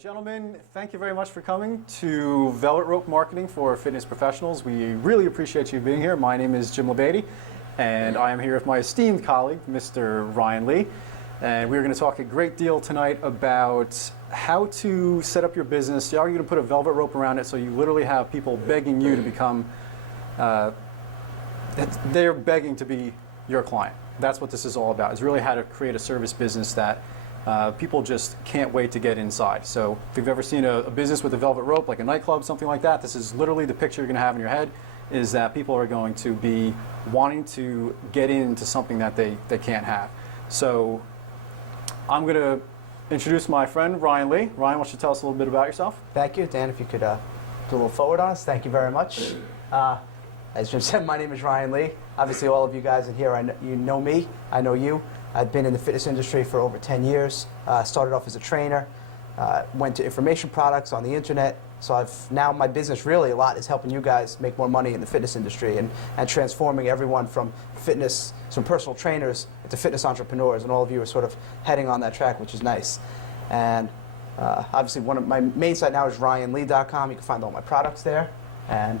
Gentlemen, thank you very much for coming to Velvet Rope Marketing for Fitness Professionals. We really appreciate you being here. My name is Jim Labady, and I am here with my esteemed colleague, Mr. Ryan Lee. And we're going to talk a great deal tonight about how to set up your business. How are you going to put a velvet rope around it so you literally have people begging you to become, they're begging to be your client. That's what this is all about, is really how to create a service business that people just can't wait to get inside. So if you've ever seen a business with a velvet rope, like a nightclub, something like that, this is literally the picture you're going to have in your head, is that people are going to be wanting to get into something that they can't have. So I'm going to introduce my friend, Ryan Lee. Ryan, why don't you tell us a little bit about yourself? Thank you. Dan, if you could do a little forward on us. Thank you very much. As Jim said, my name is Ryan Lee. Obviously, all of you guys in here, you know me, I know you. I've been in the fitness industry for over 10 years. Started off as a trainer, went to information products on the internet. So now my business really a lot is helping you guys make more money in the fitness industry and transforming everyone from personal trainers into fitness entrepreneurs. And all of you are sort of heading on that track, which is nice. And obviously one of my main site now is ryanlee.com. You can find all my products there. And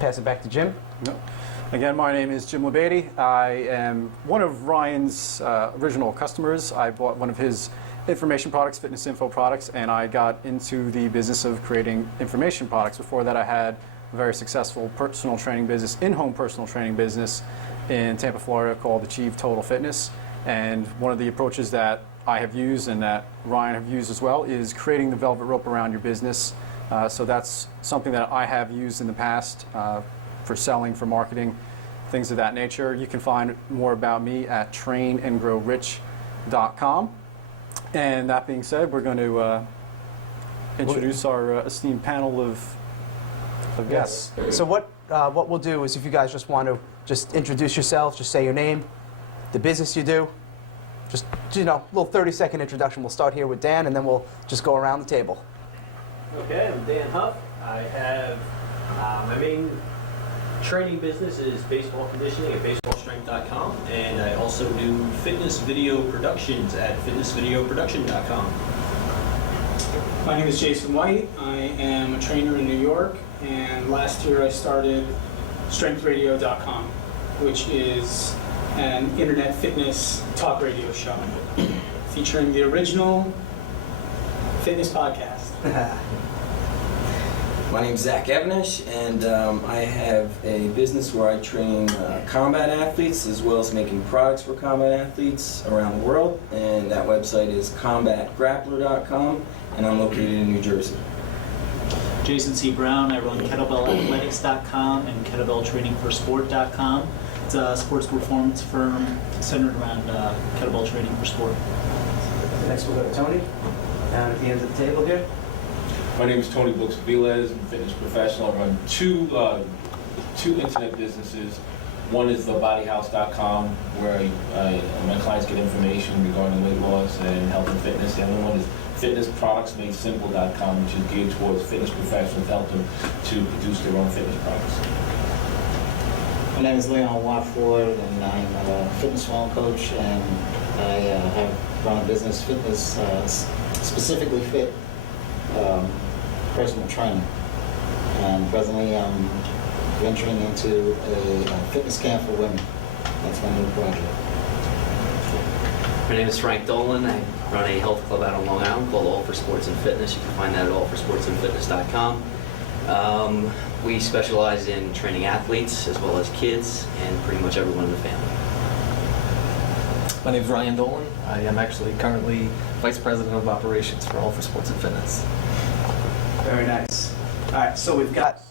pass it back to Jim. No. Again, my name is Jim Labady. I am one of Ryan's original customers. I bought one of his information products, Fitness Info products, and I got into the business of creating information products. Before that, I had a very successful personal training business, in-home personal training business in Tampa, Florida called Achieve Total Fitness. And one of the approaches that I have used and that Ryan have used as well is creating the velvet rope around your business. So that's something that I have used in the past for selling, for marketing, things of that nature. You can find more about me at trainandgrowrich.com. And that being said, we're going to introduce our esteemed panel of guests. So what we'll do is, if you guys just want to just introduce yourselves, just say your name, the business you do, just, you know, a little 30-second introduction. We'll start here with Dan, and then we'll just go around the table. Okay, I'm Dan Huff. I have my main training business is baseball conditioning at baseballstrength.com, and I also do fitness video productions at fitnessvideoproduction.com. My name is Jason White. I am a trainer in New York, and last year I started strengthradio.com, which is an internet fitness talk radio show featuring the original fitness podcast. My name's Zach Evanish, and I have a business where I train combat athletes as well as making products for combat athletes around the world, and that website is combatgrappler.com, and I'm located in New Jersey. Jason C. Brown. I run kettlebellathletics.com and kettlebelltrainingforsport.com. It's a sports performance firm centered around kettlebell training for sport. Next we'll go to Tony, down at the end of the table here. My name is Tony Brooks Velez. I'm a fitness professional. I run two internet businesses. One is thebodyhouse.com, where my clients get information regarding weight loss and health and fitness. The other one is fitnessproductsmadesimple.com, which is geared towards fitness professionals, help them to produce their own fitness products. My name is Leon Watford, and I'm a fitness wellness coach, and I have run a business, fitness, specifically fit personal training. And presently I'm venturing into a fitness camp for women. That's my new project. My name is Frank Dolan. I run a health club out on Long Island called All for Sports and Fitness. You can find that at allforsportsandfitness.com. We specialize in training athletes as well as kids and pretty much everyone in the family. My name is Ryan Dolan. I am actually currently Vice President of Operations for All for Sports and Fitness. Very nice. All right, so we've got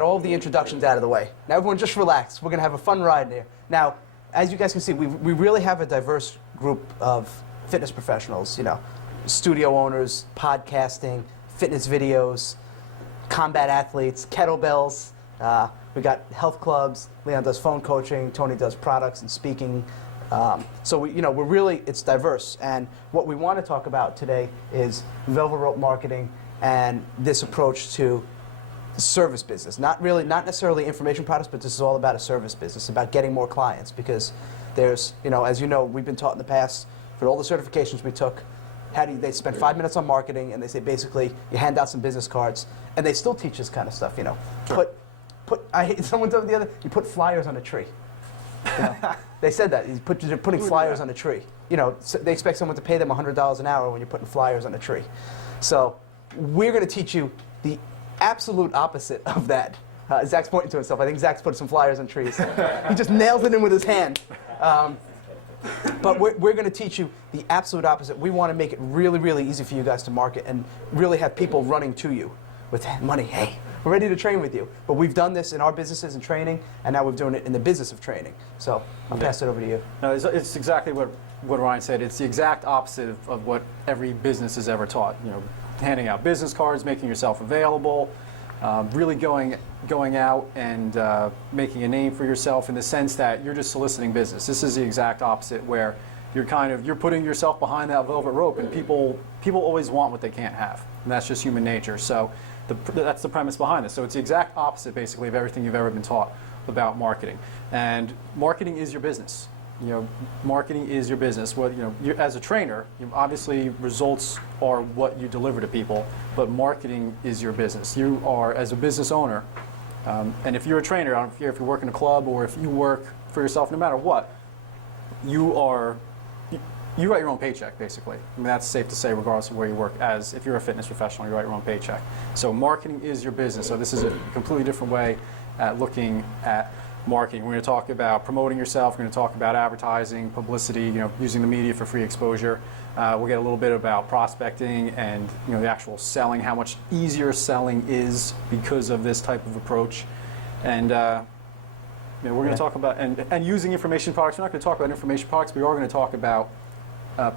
all the introductions out of the way. Now everyone just relax. We're going to have a fun ride here. Now, as you guys can see, we really have a diverse group of fitness professionals, you know, studio owners, podcasting, fitness videos, combat athletes, kettlebells. We got health clubs. Leon does phone coaching. Tony does products and speaking. So we're really, it's diverse. And what we want to talk about today is velvet rope marketing and this approach to service business. Not necessarily information products, but this is all about a service business, about getting more clients, because there's, as you know, we've been taught in the past, for all the certifications we took, They spend 5 minutes on marketing, and they say basically you hand out some business cards, and they still teach this kind of stuff. Someone told me the other, you put flyers on a tree. They said that you're putting flyers on a tree. So they expect someone to pay them $100 an hour when you're putting flyers on a tree. So we're going to teach you the absolute opposite of that. Zach's pointing to himself. I think Zach's put some flyers on trees. He just nails it in with his hand. But we're going to teach you the absolute opposite. We want to make it really, really easy for you guys to market and really have people running to you with money. Hey, we're ready to train with you. But we've done this in our businesses and training, and now we're doing it in the business of training. So I'll pass it over to you. No, it's exactly what Ryan said. It's the exact opposite of what every business has ever taught. Handing out business cards, making yourself available, really going out and making a name for yourself in the sense that you're just soliciting business. This is the exact opposite, where you're putting yourself behind that velvet rope, and people always want what they can't have, and that's just human nature. So that's the premise behind this. So it's the exact opposite, basically, of everything you've ever been taught about marketing. And marketing is your business. Marketing is your business. Well, as a trainer, obviously results are what you deliver to people, but marketing is your business. You are, as a business owner, and if you're a trainer, I don't care if you work in a club or if you work for yourself, no matter what, you write your own paycheck, basically. I mean, that's safe to say, regardless of where you work. As if you're a fitness professional, you write your own paycheck. So marketing is your business. So this is a completely different way at looking at marketing. We're going to talk about promoting yourself. We're going to talk about advertising, publicity, using the media for free exposure. We'll get a little bit about prospecting and the actual selling, how much easier selling is because of this type of approach. And we're going to talk about and using information products. We're not going to talk about information products. We are going to talk about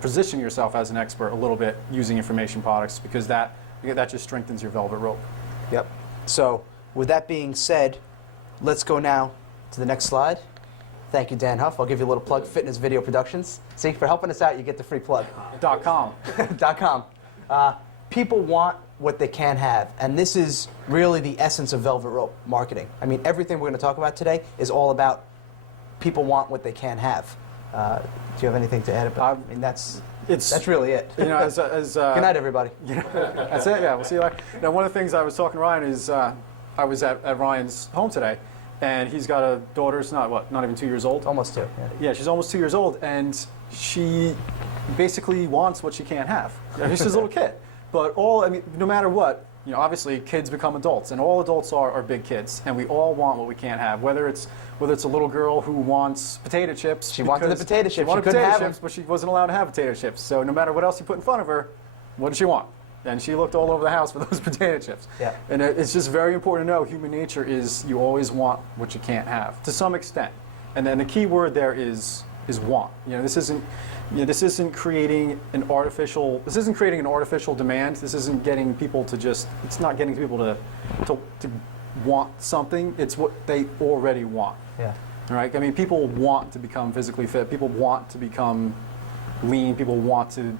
positioning yourself as an expert a little bit using information products, because that just strengthens your velvet rope. Yep. So with that being said, let's go now to the next slide. Thank you, Dan Huff. I'll give you a little plug, Fitness Video Productions. See, for helping us out, you get the free plug. .com. .com. People want what they can have, and this is really the essence of velvet rope marketing. I mean, everything we're going to talk about today is all about people want what they can have. Do you have anything to add about? I mean, that's really it. As good night, everybody. That's it. Yeah, we'll see you later. Now, one of the things I was talking to Ryan is I was at Ryan's home today, and he's got a daughter who's not even 2 years old. Almost 2. Yeah, she's almost 2 years old, and she basically wants what she can't have. She's a little kid, but no matter what, obviously kids become adults, and all adults are big kids, and we all want what we can't have. Whether it's a little girl who wants potato chips. She wanted the potato chips. She wanted potato chips, but she wasn't allowed to have potato chips. So no matter what else you put in front of her, what did she want? And she looked all over the house for those potato chips. Yeah. And it's just very important to know human nature is you always want what you can't have, to some extent. And then the key word there is want. This isn't creating an artificial demand. This isn't getting people it's not getting people to want something. It's what they already want. Yeah. Right? I mean, people want to become physically fit. People want to become lean. People want to,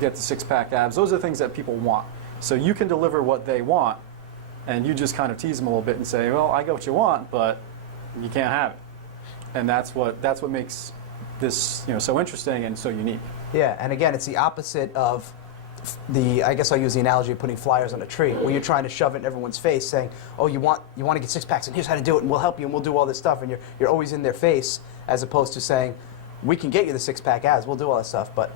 get the six-pack abs. Those are the things that people want. So you can deliver what they want, and you just kind of tease them a little bit and say, well, I got what you want, but you can't have it. And that's what makes this so interesting and so unique. Yeah, and again, it's the opposite of I guess I'll use the analogy of putting flyers on a tree, where you're trying to shove it in everyone's face, saying, oh, you want to get six packs, and here's how to do it, and we'll help you, and we'll do all this stuff, and you're always in their face, as opposed to saying, we can get you the six-pack abs, we'll do all that stuff, but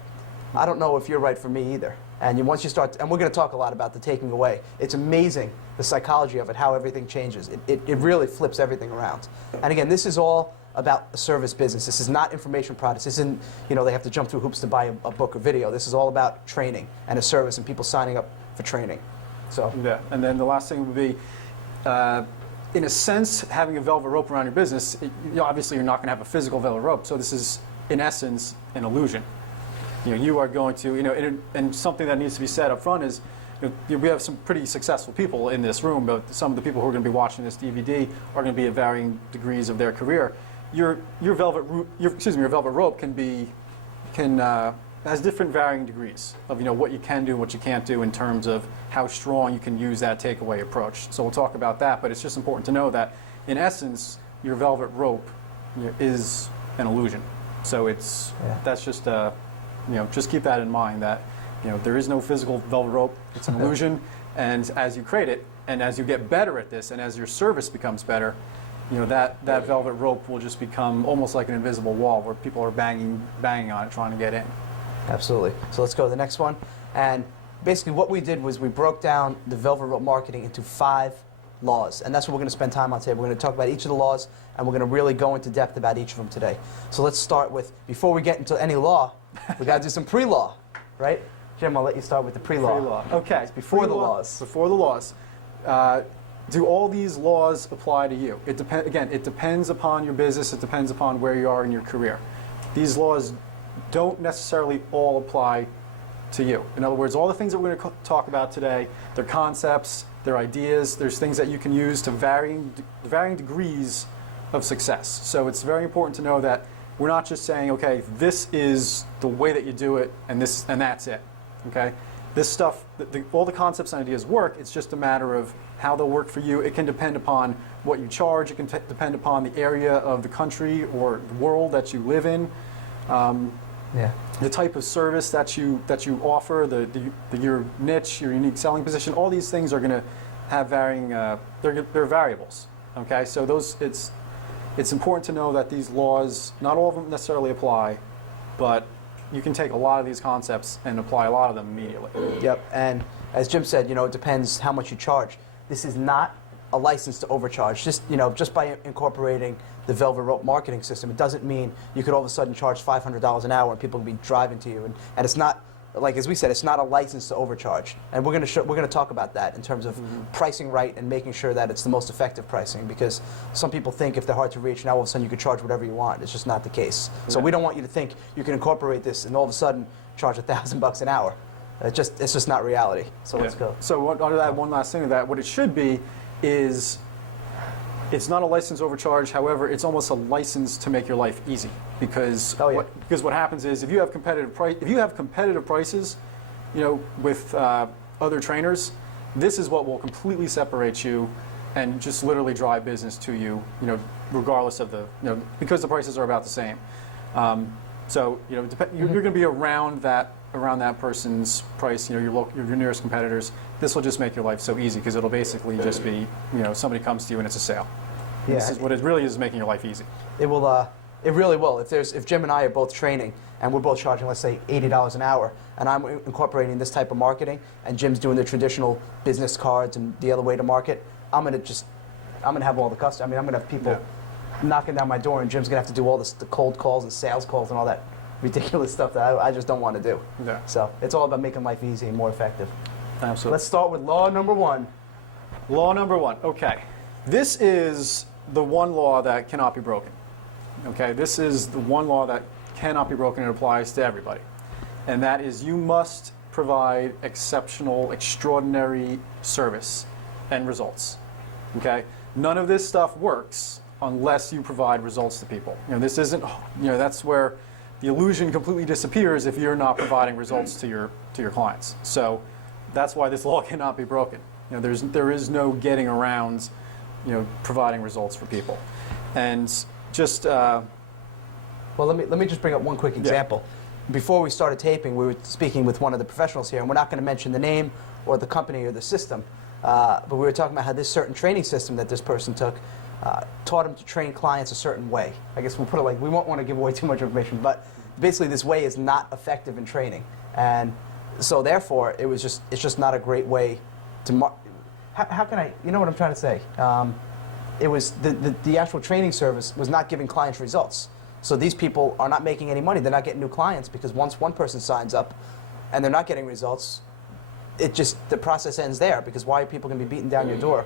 I don't know if you're right for me either. And once you start, and we're going to talk a lot about the taking away. It's amazing, the psychology of it, how everything changes. It really flips everything around. And again, this is all about a service business. This is not information products. This isn't, they have to jump through hoops to buy a book or video. This is all about training and a service and people signing up for training. So yeah, and then the last thing would be, in a sense, having a velvet rope around your business, obviously you're not going to have a physical velvet rope. So this is, in essence, an illusion. You are going to, and something that needs to be said up front is, we have some pretty successful people in this room, but some of the people who are going to be watching this DVD are going to be at varying degrees of their career. Your velvet rope has different varying degrees of what you can do and what you can't do in terms of how strong you can use that takeaway approach. So we'll talk about that, but it's just important to know that in essence your velvet rope is an illusion. So that's just just keep that in mind, that there is no physical velvet rope. It's an illusion. And as you create it, and as you get better at this, and as your service becomes better, that velvet rope will just become almost like an invisible wall where people are banging on it trying to get in. Absolutely. So let's go to the next one. And basically what we did was we broke down the velvet rope marketing into 5 laws. And that's what we're going to spend time on today. We're going to talk about each of the laws, and we're going to really go into depth about each of them today. So let's start with, before we get into any law, we got to do some pre-law, right? Jim, I'll let you start with the pre-law. Pre-law. Okay. It's before the Pre-law. laws. Before the laws. Do all these laws apply to you? Again, it depends upon your business. It depends upon where you are in your career. These laws don't necessarily all apply to you. In other words, all the things that we're going to talk about today, they're concepts, they're ideas, there's things that you can use to varying degrees of success. So it's very important to know that we're not just saying, okay, this is the way that you do it, and that's it. Okay, this stuff, all the concepts and ideas work. It's just a matter of how they'll work for you. It can depend upon what you charge. It can depend upon the area of the country or the world that you live in. The type of service that you offer, your niche, your unique selling position. All these things are going to have varying. They're variables. Okay, so it's important to know that these laws, not all of them necessarily apply, but you can take a lot of these concepts and apply a lot of them immediately. Yep, and as Jim said, it depends how much you charge. This is not a license to overcharge. Just by incorporating the velvet rope marketing system, it doesn't mean you could all of a sudden charge $500 an hour and people will be driving to you. And it's not, like as we said, it's not a license to overcharge. And we're going to talk about that in terms of pricing right and making sure that it's the most effective pricing, because some people think if they're hard to reach, now all of a sudden you could charge whatever you want. It's just not the case. So we don't want you to think you can incorporate this and all of a sudden charge $1,000 an hour. It's just not reality. So let's go. So under that, one last thing of that, what it should be is, it's not a license to overcharge. However, it's almost a license to make your life easy, because what happens is if you have competitive prices, with other trainers, this is what will completely separate you and just literally drive business to you, regardless of because the prices are about the same. So you're going to be around that person's price, your nearest competitors. This will just make your life so easy, because it'll basically just be, somebody comes to you and it's a sale. Yeah. This is what it really is, making your life easy. It will. It really will. If Jim and I are both training and we're both charging, let's say, $80 an hour, and I'm incorporating this type of marketing, and Jim's doing the traditional business cards and the other way to market, I'm gonna have all the customers. I'm gonna have people knocking down my door, and Jim's gonna have to do all the cold calls and sales calls and all that ridiculous stuff that I just don't want to do. Yeah. So it's all about making life easy and more effective. Absolutely. Let's start with law number 1. Law number 1. Okay. This is the one law that cannot be broken. Okay. This is the one law that cannot be broken. It applies to everybody. And that is, you must provide exceptional, extraordinary service and results. Okay. None of this stuff works unless you provide results to people. This isn't, that's where the illusion completely disappears if you're not providing results to your clients. So that's why this law cannot be broken. There is no getting around, providing results for people. And just well, let me just bring up one quick example. Before we started taping, we were speaking with one of the professionals here, and we're not going to mention the name or the company or the system, but we were talking about how this certain training system that this person took taught him to train clients a certain way. I guess we'll put it like, we won't want to give away too much information, but basically this way is not effective in training. And so therefore, it's just not a great way to how can I, what I'm trying to say? It was the actual training service was not giving clients results. So these people are not making any money. They're not getting new clients, because once one person signs up and they're not getting results, the process ends there, because why are people going to be beating down your door?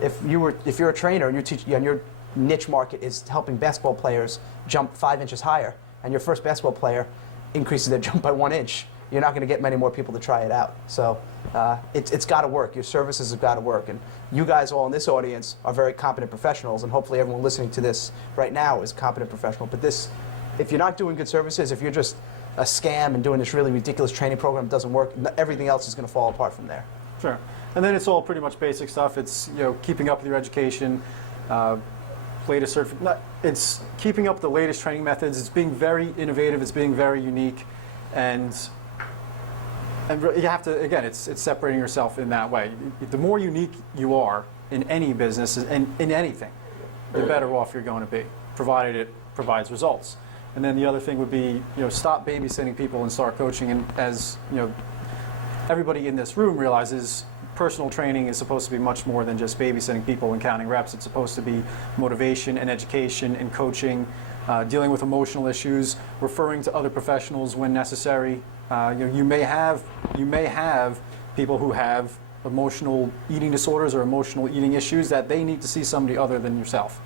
If you're a trainer and you teach, and your niche market is helping basketball players jump 5 inches higher, and your first basketball player increases their jump by 1 inch, you're not going to get many more people to try it out. So it's got to work. Your services have got to work. And you guys all in this audience are very competent professionals, and hopefully everyone listening to this right now is a competent professional. But if you're not doing good services, if you're just a scam and doing this really ridiculous training program that doesn't work, everything else is going to fall apart from there. Sure. And then it's all pretty much basic stuff. It's keeping up with your education, it's keeping up with the latest training methods. It's being very innovative. It's being very unique, and And you have to, again, it's separating yourself in that way. The more unique you are in any business and in anything, the better off you're going to be, provided it provides results. And then the other thing would be, stop babysitting people and start coaching. And as everybody in this room realizes, personal training is supposed to be much more than just babysitting people and counting reps. It's supposed to be motivation and education and coaching, dealing with emotional issues, referring to other professionals when necessary. You may have people who have emotional eating disorders or emotional eating issues that they need to see somebody other than yourself.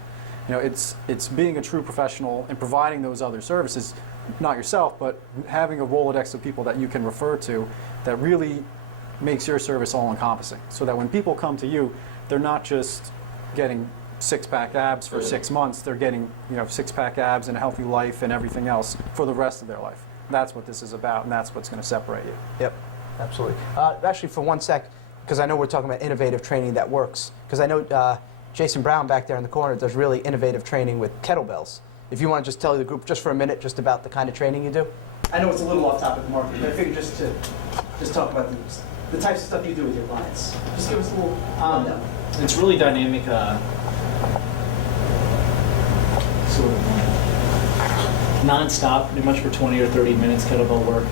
It's being a true professional and providing those other services, not yourself, but having a Rolodex of people that you can refer to that really makes your service all-encompassing. So that when people come to you, they're not just getting six-pack abs for 6 months, they're getting six-pack abs and a healthy life and everything else for the rest of their life. That's what this is about, and that's what's going to separate you. Yep, absolutely. Actually, for one sec, because I know we're talking about innovative training that works, because I know Jason Brown back there in the corner does really innovative training with kettlebells. If you want to just tell the group just for a minute just about the kind of training you do. I know it's a little off topic, Mark, but I figured just talk about the types of stuff you do with your clients. Just give us a little on-down. It's really dynamic, sort of non-stop, pretty much for 20 or 30 minutes kettlebell work.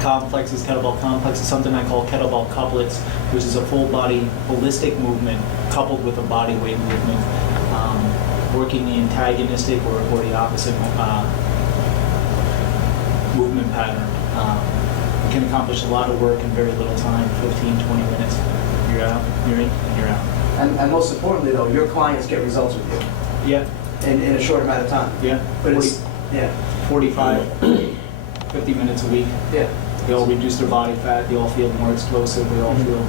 Complexes, kettlebell complex is something I call kettlebell couplets, which is a full body holistic movement coupled with a body weight movement, working the antagonistic or the opposite movement pattern. You can accomplish a lot of work in very little time, 15, 20 minutes. You're out, you're in, and you're out. And most importantly, though, your clients get results with you. Yeah. In a short amount of time. Yeah. But 45, 50 minutes a week. Yeah. They all reduce their body fat. They all feel more explosive. They all feel.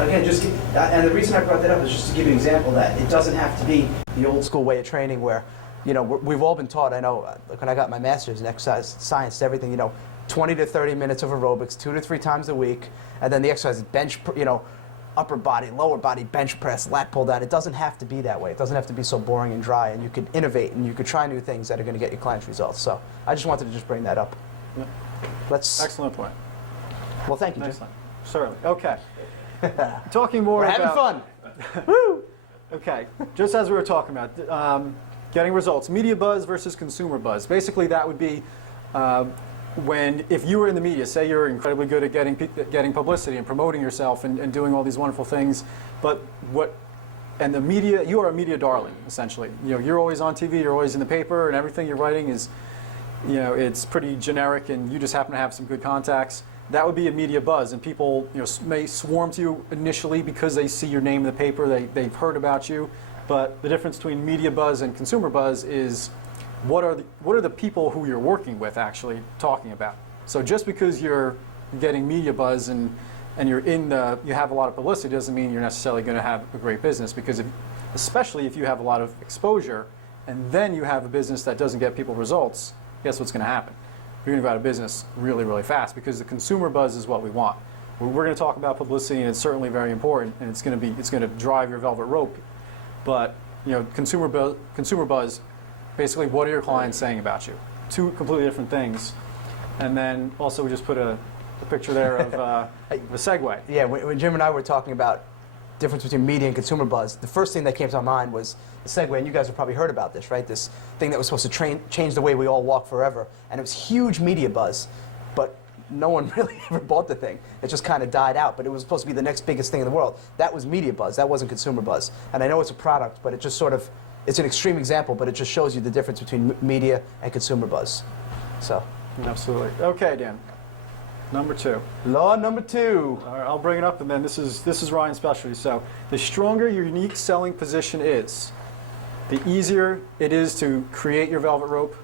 Again, and the reason I brought that up is just to give you an example that it doesn't have to be the old school way of training where, we've all been taught. I know, like when I got my master's in exercise science, everything, 20 to 30 minutes of aerobics, 2 to 3 times a week, and then the exercise is bench, upper body, lower body, bench press, lat pull down. It doesn't have to be that way. It doesn't have to be so boring and dry, and you could innovate and you could try new things that are going to get your clients results. So I just wanted to just bring that up. Yeah. Let's. Excellent point. Well, thank you, Jim. Excellent. Certainly. Okay. Talking more We're about... having fun. Woo! Okay. Just as we were talking about, getting results. Media buzz versus consumer buzz. Basically, that would be if you were in the media, say you're incredibly good at getting publicity and promoting yourself and doing all these wonderful things, and the media, you are a media darling, essentially. You're always on TV, you're always in the paper, and everything you're writing is, it's pretty generic, and you just happen to have some good contacts. That would be a media buzz, and people may swarm to you initially because they see your name in the paper, they've heard about you. But the difference between media buzz and consumer buzz is what are the people who you're working with actually talking about. So just because you're getting media buzz and you have a lot of publicity doesn't mean you're necessarily going to have a great business, because especially if you have a lot of exposure and then you have a business that doesn't get people results, guess what's going to happen? You're going to go out of business really, really fast, because the consumer buzz is what we want. We're going to talk about publicity, and it's certainly very important, and it's going to drive your velvet rope. But consumer buzz, basically, what are your clients saying about you? Two completely different things. And then also we just put a picture there of a segue. Yeah, when Jim and I were talking about difference between media and consumer buzz, the first thing that came to my mind was the segue, and you guys have probably heard about this, right? This thing that was supposed to change the way we all walk forever, and it was huge media buzz, but no one really ever bought the thing. It just kind of died out, but it was supposed to be the next biggest thing in the world. That was media buzz. That wasn't consumer buzz. And I know it's a product, but it just sort of, it's an extreme example, but it just shows you the difference between media and consumer buzz. So. Absolutely. Okay, Dan. Number 2. Law number 2. All right, I'll bring it up, and then this is Ryan's specialty. So the stronger your unique selling position is, the easier it is to create your velvet rope,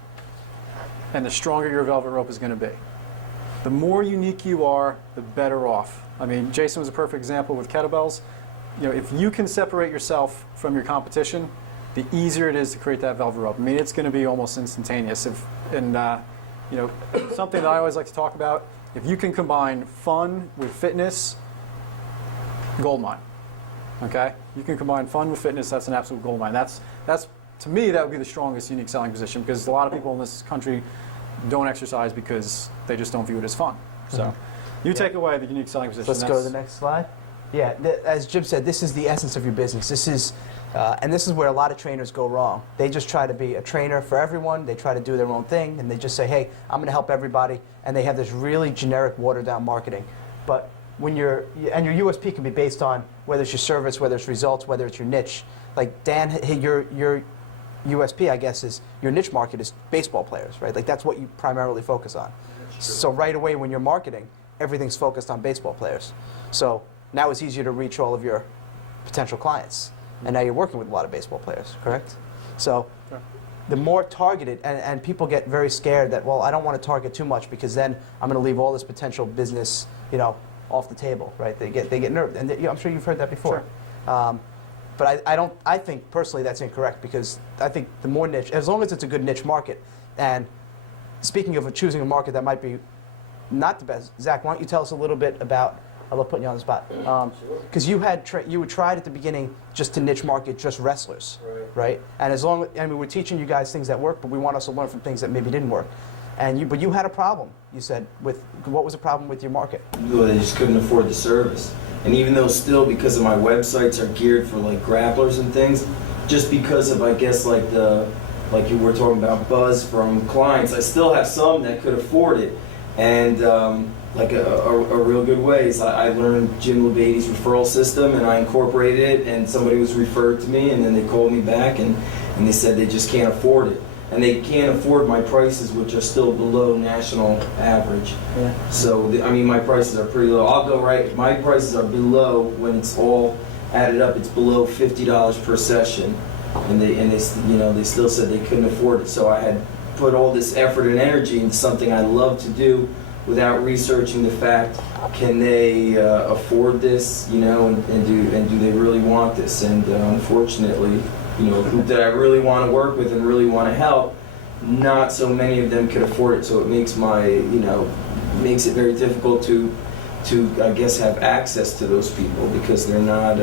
and the stronger your velvet rope is going to be. The more unique you are, the better off. I mean, Jason was a perfect example with kettlebells. If you can separate yourself from your competition, the easier it is to create that velvet rope. I mean, it's going to be almost instantaneous. Something that I always like to talk about, if you can combine fun with fitness, gold mine. Okay? You can combine fun with fitness, that's an absolute gold mine. That's to me, that would be the strongest unique selling position, because a lot of people in this country don't exercise because they just don't view it as fun. So you take away the unique selling position. Let's go to the next slide. Yeah, as Jim said, this is the essence of your business. This is, and this is where a lot of trainers go wrong. They just try to be a trainer for everyone. They try to do their own thing, and they just say, hey, I'm going to help everybody. And they have this really generic, watered-down marketing. But when your USP can be based on whether it's your service, whether it's results, whether it's your niche. Like Dan, your USP, I guess, is your niche market is baseball players, right? Like that's what you primarily focus on. So right away when you're marketing, everything's focused on baseball players. So now it's easier to reach all of your potential clients. And now you're working with a lot of baseball players, correct? So the more targeted, and people get very scared that, well, I don't want to target too much because then I'm going to leave all this potential business, off the table, right? They get nervous, and I'm sure you've heard that before. Sure. But I think personally that's incorrect because I think the more niche, as long as it's a good niche market, and speaking of choosing a market that might be not the best, Zach, why don't you tell us a little bit about, I love putting you on the spot, because you had tried at the beginning just to niche market just wrestlers, right? And as long, we're teaching you guys things that work, but we want us to learn from things that maybe didn't work. But you had a problem, you said, with, what was the problem with your market? Well, they just couldn't afford the service. And even though still, because of my websites are geared for like grapplers and things, just because of, I guess, like you were talking about buzz from clients, I still have some that could afford it. And like a real good way is I learned Jim LeBaty's referral system and I incorporated it, and somebody was referred to me and then they called me back and they said they just can't afford it. And they can't afford my prices, which are still below national average. Yeah. So, my prices are pretty low. I'll go right, my prices are below, when it's all added up, it's below $50 per session. And they still said they couldn't afford it. So I had put all this effort and energy into something I love to do without researching the fact, can they afford this, and do they really want this? And unfortunately, who that I really want to work with and really want to help, not so many of them could afford it. So it makes makes it very difficult to I guess have access to those people because they're not,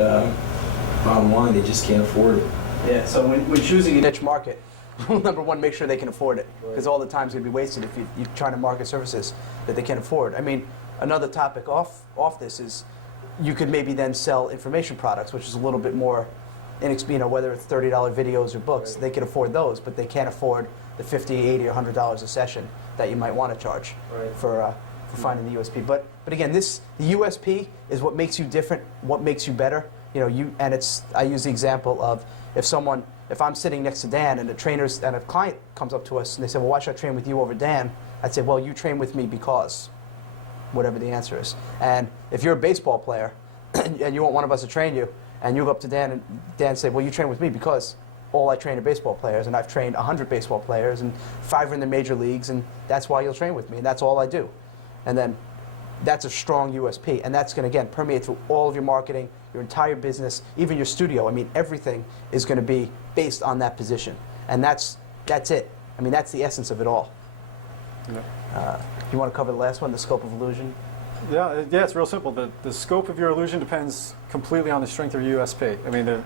bottom line, they just can't afford it. Yeah, so when choosing a niche market, number one, make sure they can afford it, because all the time's going to be wasted if you're trying to market services that they can't afford. Another topic off this is you could maybe then sell information products, which is a little bit more inexpensive, whether it's $30 videos or books. They can afford those, but they can't afford the $50, $80, or $100 a session that you might want to charge for finding the USP. But again, the USP is what makes you different, what makes you better. I use the example of if I'm sitting next to Dan and a client comes up to us and they say, well, why should I train with you over Dan? I'd say, well, you train with me because, whatever the answer is. And if you're a baseball player and you want one of us to train you, and you go up to Dan and Dan say, well, you train with me because all I train are baseball players, and I've trained 100 baseball players, and 5 are in the major leagues, and that's why you'll train with me, and that's all I do. And then that's a strong USP, and that's going to, again, permeate through all of your marketing, your entire business, even your studio. Everything is going to be based on that position, and that's it. That's the essence of it all. Yeah. You want to cover the last one, the scope of illusion? Yeah, it's real simple. The scope of your illusion depends completely on the strength of your USP.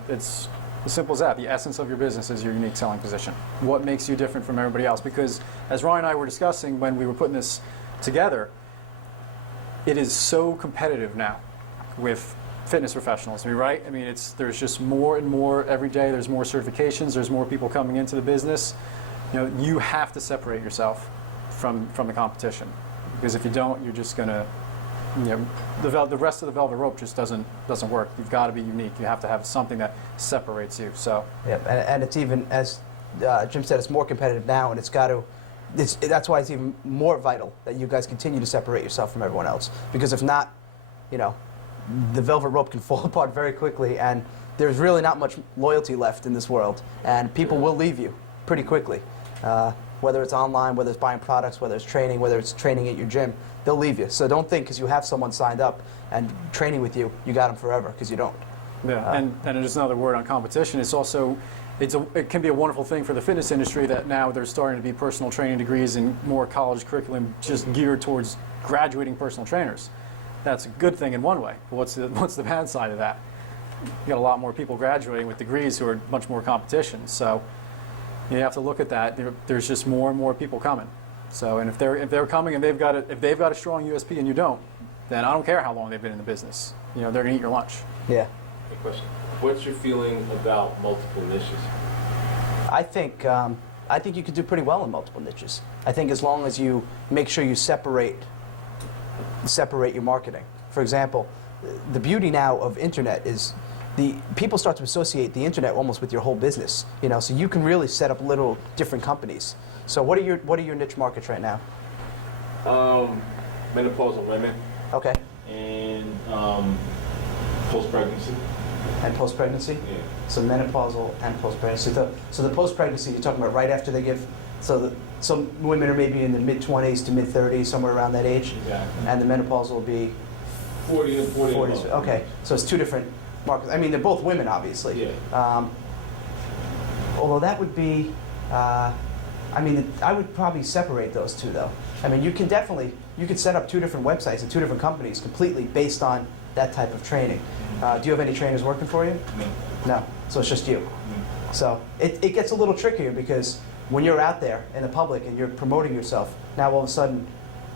It's as simple as that. The essence of your business is your unique selling position. What makes you different from everybody else? Because as Ryan and I were discussing when we were putting this together, it is so competitive now with fitness professionals, right? There's just more and more every day. There's more certifications. There's more people coming into the business. You have to separate yourself from the competition, because if you don't, you're just going to, the rest of the velvet rope just doesn't work. You've got to be unique. You have to have something that separates you. So yeah, and it's even, as Jim said, it's more competitive now, and that's why it's even more vital that you guys continue to separate yourself from everyone else. Because if not, the velvet rope can fall apart very quickly, and there's really not much loyalty left in this world, and people will leave you pretty quickly. Whether it's online, whether it's buying products, whether it's training, whether it's training at your gym, they'll leave you. So don't think because you have someone signed up and training with you, you got them forever, because you don't. yeah, and there's another word on competition. It can be a wonderful thing for the fitness industry that now there's starting to be personal training degrees and more college curriculum just geared towards graduating personal trainers. That's a good thing in one way. But what's the bad side of that? You got a lot more people graduating with degrees who are much more competition. So you have to look at that. There's just more and more people coming. So, and if they're coming and they've got a strong USP and you don't, then I don't care how long they've been in the business. You know, they're gonna eat your lunch. Yeah. Good question. What's your feeling about multiple niches? I think you could do pretty well in multiple niches. I think as long as you make sure you separate your marketing. For example, the beauty now of internet is the people start to associate the internet almost with your whole business. You know, so you can really set up little different companies. So what are your niche markets right now? Menopausal women Okay. and post-pregnancy. And post-pregnancy? Yeah. So menopausal and post-pregnancy. So the post-pregnancy, you're talking about right after they give, so some women are maybe in the mid-20s to mid-30s, somewhere around that age. Exactly. And the menopausal will be 40 and 40. 40s. Okay, so it's two different markets. I mean, they're both women, obviously. Yeah. Although that would be, I mean, I would probably separate those two, though. I mean, you could set up two different websites and two different companies completely based on that type of training. Do you have any trainers working for you? No. No, so it's just you. So it gets a little trickier because when you're out there in the public and you're promoting yourself, now all of a sudden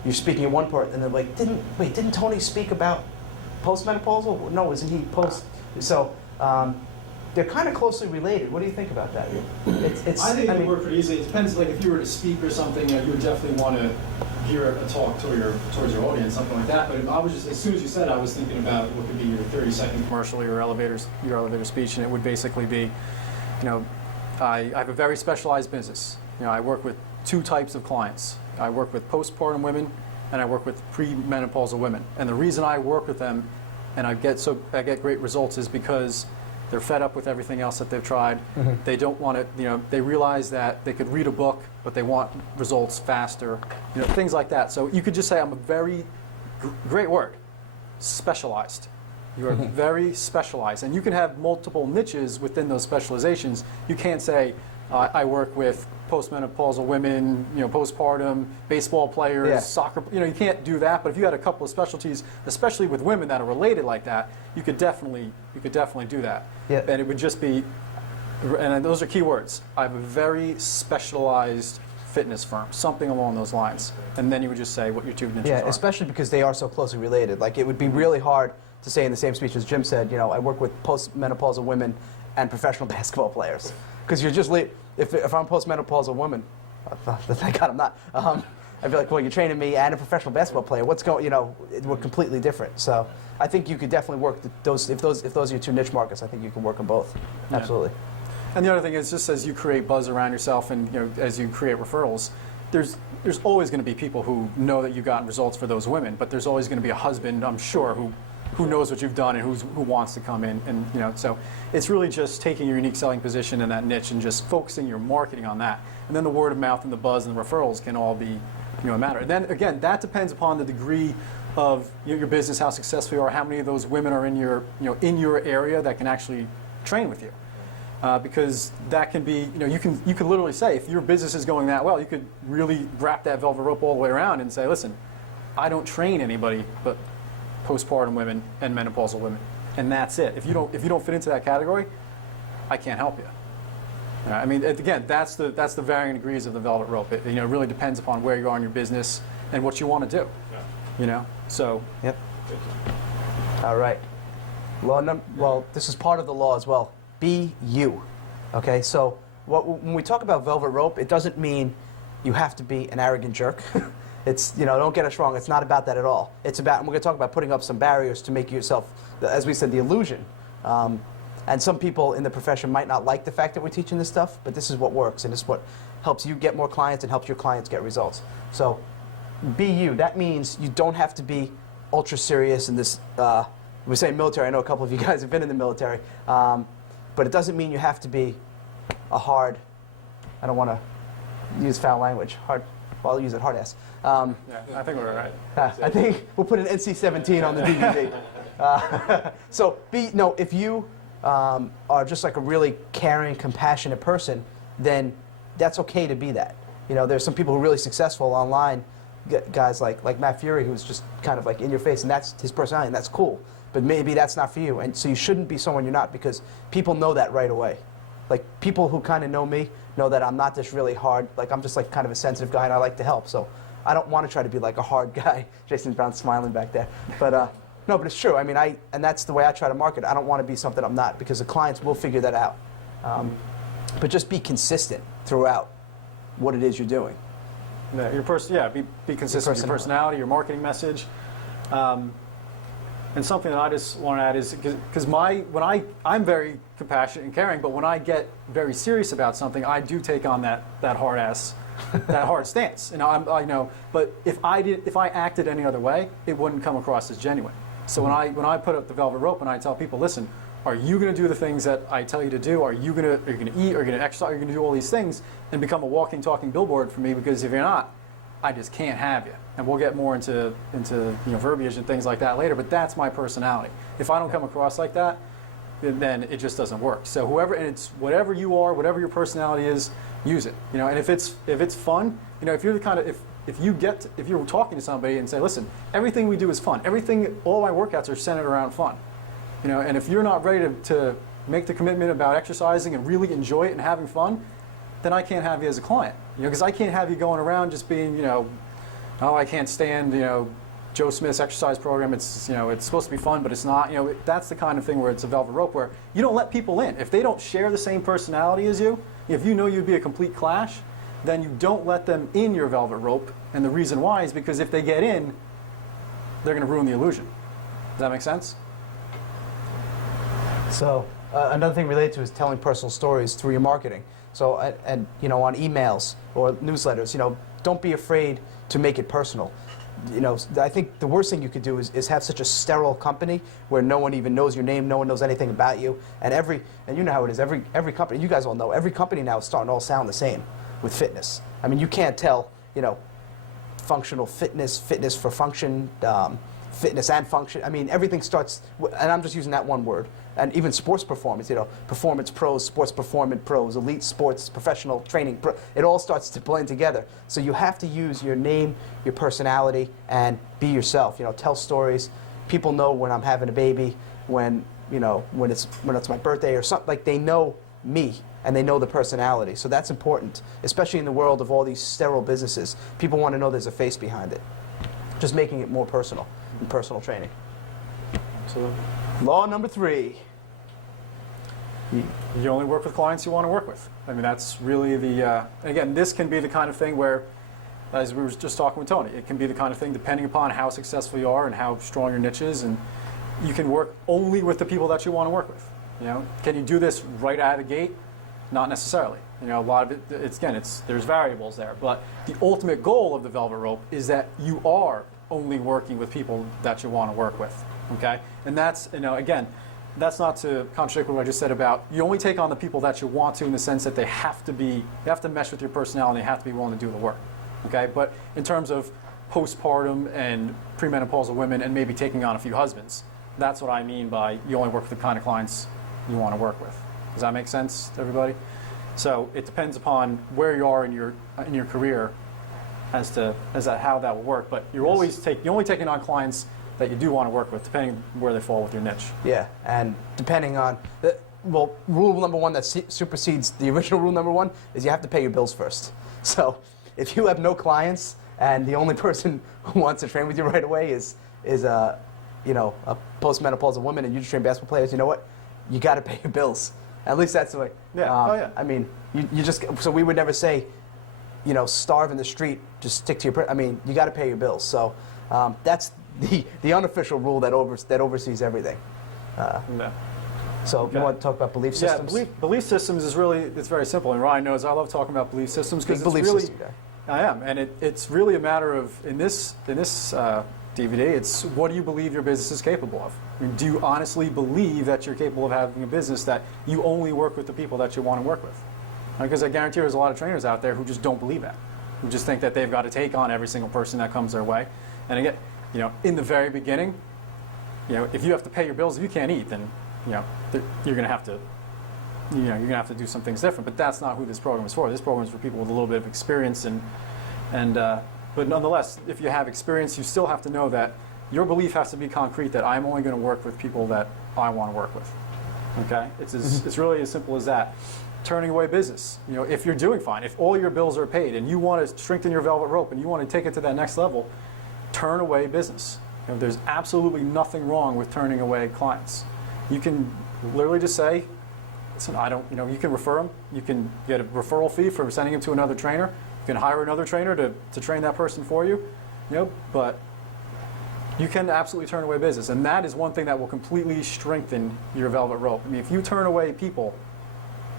you're speaking in one part and they're like, didn't Tony speak about postmenopausal? No, isn't he post? So they're kind of closely related. What do you think about that? I think it would work pretty easily. It depends, like if you were to speak or something, you would definitely want to gear a talk towards your audience, something like that. But if I was just, as soon as you said, I was thinking about what could be your 30-second commercial, your elevator speech, and it would basically be, you know, I have a very specialized business. You know, I work with two types of clients. I work with postpartum women, and I work with premenopausal women. And the reason I work with them, and I get great results, is because they're fed up with everything else that they've tried. Mm-hmm. They don't want to, you know, they realize that they could read a book, but they want results faster, you know, things like that. So you could just say, I'm a very, great word, specialized. You are very specialized. And you can have multiple niches within those specializations. You can't say, I work with postmenopausal women, you know, postpartum, baseball players, Yeah. soccer, you know, you can't do that. But if you had a couple of specialties, especially with women that are related like that, you could definitely do that. Yeah. And it would just be, and those are key words. I have a very specialized fitness firm, something along those lines. And then you would just say what your two niches Yeah, are. especially because they are so closely related. Like, it would be really hard to say in the same speech as Jim said, you know, I work with postmenopausal women and professional basketball players. Because you're just, if I'm a postmenopausal woman, thank God I'm not, I'd be like, well, you're training me and a professional basketball player. What's going, you know, we're completely different. So I think you could definitely work those, if those are your two niche markets, I think you can work them both. Yeah. Absolutely. And the other thing is, just as you create buzz around yourself and, you know, as you create referrals, there's always going to be people who know that you've gotten results for those women, but there's always going to be a husband, I'm sure, who knows what you've done and who wants to come in, and, you know, so it's really just taking your unique selling position in that niche and just focusing your marketing on that. And then the word of mouth and the buzz and the referrals can all be, you know, a matter. And then again, that depends upon the degree of your business, how successful you are, how many of those women are in your, you know, in your area that can actually train with you. Because that can be, you know, you can literally say, if your business is going that well, you could really wrap that velvet rope all the way around and say, listen, I don't train anybody but postpartum women and menopausal women, and that's it. If you don't fit into that category, I can't help you. I mean, again, that's the varying degrees of the velvet rope. It, you know, really depends upon where you are in your business and what you want to do. You know, so. Yep. All right. Well, this is part of the law as well. Be you. Okay, so when we talk about velvet rope, it doesn't mean you have to be an arrogant jerk. It's, you know, don't get us wrong, it's not about that at all. It's about, and we're going to talk about putting up some barriers to make yourself, as we said, the illusion. And some people in the profession might not like the fact that we're teaching this stuff, but this is what works, and it's what helps you get more clients and helps your clients get results. So be you. That means you don't have to be ultra serious in this, we say military, I know a couple of you guys have been in the military, but it doesn't mean you have to be a hard, I don't want to use foul language, hard, well, I'll use it, hard ass. Yeah, I think we're right. I think we'll put an NC-17 on the DVD. So if you are just like a really caring, compassionate person, then that's okay to be that. You know, there's some people who are really successful online, guys like Matt Fury, who's just kind of like in your face, and that's his personality, and that's cool. But maybe that's not for you, and so you shouldn't be someone you're not, because people know that right away. like people who kind of know me know that I'm not this really hard. Like I'm just like kind of a sensitive guy, and I like to help. So I don't want to try to be like a hard guy. Jason Brown's smiling back there, but no, but it's true. I mean, and that's the way I try to market. I don't want to be something I'm not, because the clients will figure that out. But just be consistent throughout what it is you're doing. Yeah, be consistent with your personality, your marketing message. And something that I just want to add is because I'm very compassionate and caring, but when I get very serious about something, I do take on that hard ass, that hard stance. And I know, but if I acted any other way, it wouldn't come across as genuine. So when I put up the velvet rope and I tell people, listen, are you going to do the things that I tell you to do? Are you going to eat? Are you going to exercise? Are you going to do all these things and become a walking, talking billboard for me? Because if you're not, I just can't have you. And we'll get more into verbiage and things like that later. But that's my personality. If I don't come across like that, then it just doesn't work. So it's whatever you are, whatever your personality is, use it. And if it's fun, if you're the kind of if you're talking to somebody and say, listen, everything we do is fun. All my workouts are centered around fun. And if you're not ready to make the commitment about exercising and really enjoy it and having fun, then I can't have you as a client. Because I can't have you going around just being, oh, I can't stand, Joe Smith's exercise program. It's supposed to be fun, but it's not. That's the kind of thing where it's a velvet rope, where you don't let people in. If they don't share the same personality as you, if you know you'd be a complete clash, then you don't let them in your velvet rope. And the reason why is because if they get in, they're going to ruin the illusion. Does that make sense? So another thing related to is telling personal stories through your marketing. So and on emails or newsletters, don't be afraid to make it personal. I think the worst thing you could do is have such a sterile company where no one even knows your name, no one knows anything about you, and you know how it is. Every company, you guys all know, every company now is starting to all sound the same with fitness. I mean, you can't tell, functional fitness, fitness for function, fitness and function. I mean, everything starts, and I'm just using that one word. And even sports performance, performance pros, sports performance pros, elite sports, professional training, it all starts to blend together. So you have to use your name, your personality, and be yourself. Tell stories. People know when I'm having a baby, when it's my birthday or something. Like, they know me and they know the personality. So that's important, especially in the world of all these sterile businesses. People want to know there's a face behind it. Just making it more personal in personal training. Absolutely. Law number 3. You only work with clients you want to work with. I mean, that's really and again, this can be the kind of thing where, as we were just talking with Tony, it can be the kind of thing, depending upon how successful you are and how strong your niche is, and you can work only with the people that you want to work with. Can you do this right out of the gate? Not necessarily. A lot of it, there's variables there, but the ultimate goal of the velvet rope is that you are only working with people that you want to work with. Okay, and that's again, that's not to contradict what I just said about you only take on the people that you want to, in the sense that they have to mesh with your personality, they have to be willing to do the work. Okay, but in terms of postpartum and premenopausal women and maybe taking on a few husbands, that's what I mean by you only work with the kind of clients you want to work with. Does that make sense to everybody? So it depends upon where you are in your career as to how that will work. But you're only taking on clients that you do want to work with, depending where they fall with your niche. Yeah, and depending on rule number 1 that supersedes the original rule number 1 is you have to pay your bills first. So if you have no clients and the only person who wants to train with you right away is a postmenopausal woman, and you just train basketball players, you know what? You got to pay your bills. At least that's the way. Yeah. I mean, so we would never say, starve in the street. Just stick to your. I mean, you got to pay your bills. So that's the unofficial rule that oversees everything. So you want to talk about belief systems? Yeah, belief systems is it's very simple. And Ryan knows I love talking about belief systems because belief system guy. I am, and it's really a matter of in this DVD, it's what do you believe your business is capable of? I mean, do you honestly believe that you're capable of having a business that you only work with the people that you want to work with? Because I guarantee there's a lot of trainers out there who just don't believe that, who just think that they've got to take on every single person that comes their way. And again, in the very beginning, if you have to pay your bills, if you can't eat, then you're going to have to, you're going to have to do some things different. But that's not who this program is for. This program is for people with a little bit of experience but nonetheless, if you have experience, you still have to know that your belief has to be concrete, that I'm only going to work with people that I want to work with. Okay? It's really as simple as that. turning away business. You know, if you're doing fine, if all your bills are paid and you want to strengthen your velvet rope and you want to take it to that next level, turn away business. You know, there's absolutely nothing wrong with turning away clients. You can literally just say, listen, I don't, you know, you can refer them. You can get a referral fee for sending them to another trainer. You can hire another trainer to train that person for you. You know, but you can absolutely turn away business. And that is one thing that will completely strengthen your velvet rope. I mean, if you turn away people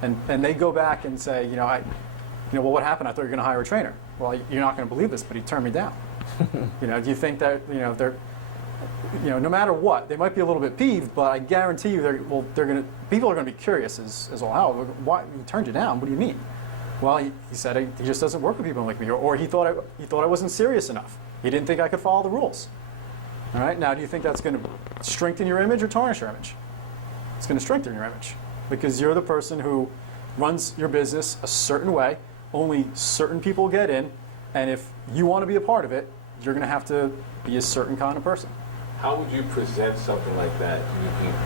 and they go back and say, well, what happened? I thought you were going to hire a trainer. Well, you're not going to believe this, but he turned me down. You know, do you think that, they're, no matter what, they might be a little bit peeved, but I guarantee you people are going to be curious as well. How? Why he turned you down? What do you mean? Well, he said he just doesn't work with people like me, or he thought I wasn't serious enough. He didn't think I could follow the rules. All right. Now, do you think that's going to strengthen your image or tarnish your image? It's going to strengthen your image because you're the person who runs your business a certain way. Only certain people get in, and if you want to be a part of it, you're going to have to be a certain kind of person. How would you present something like that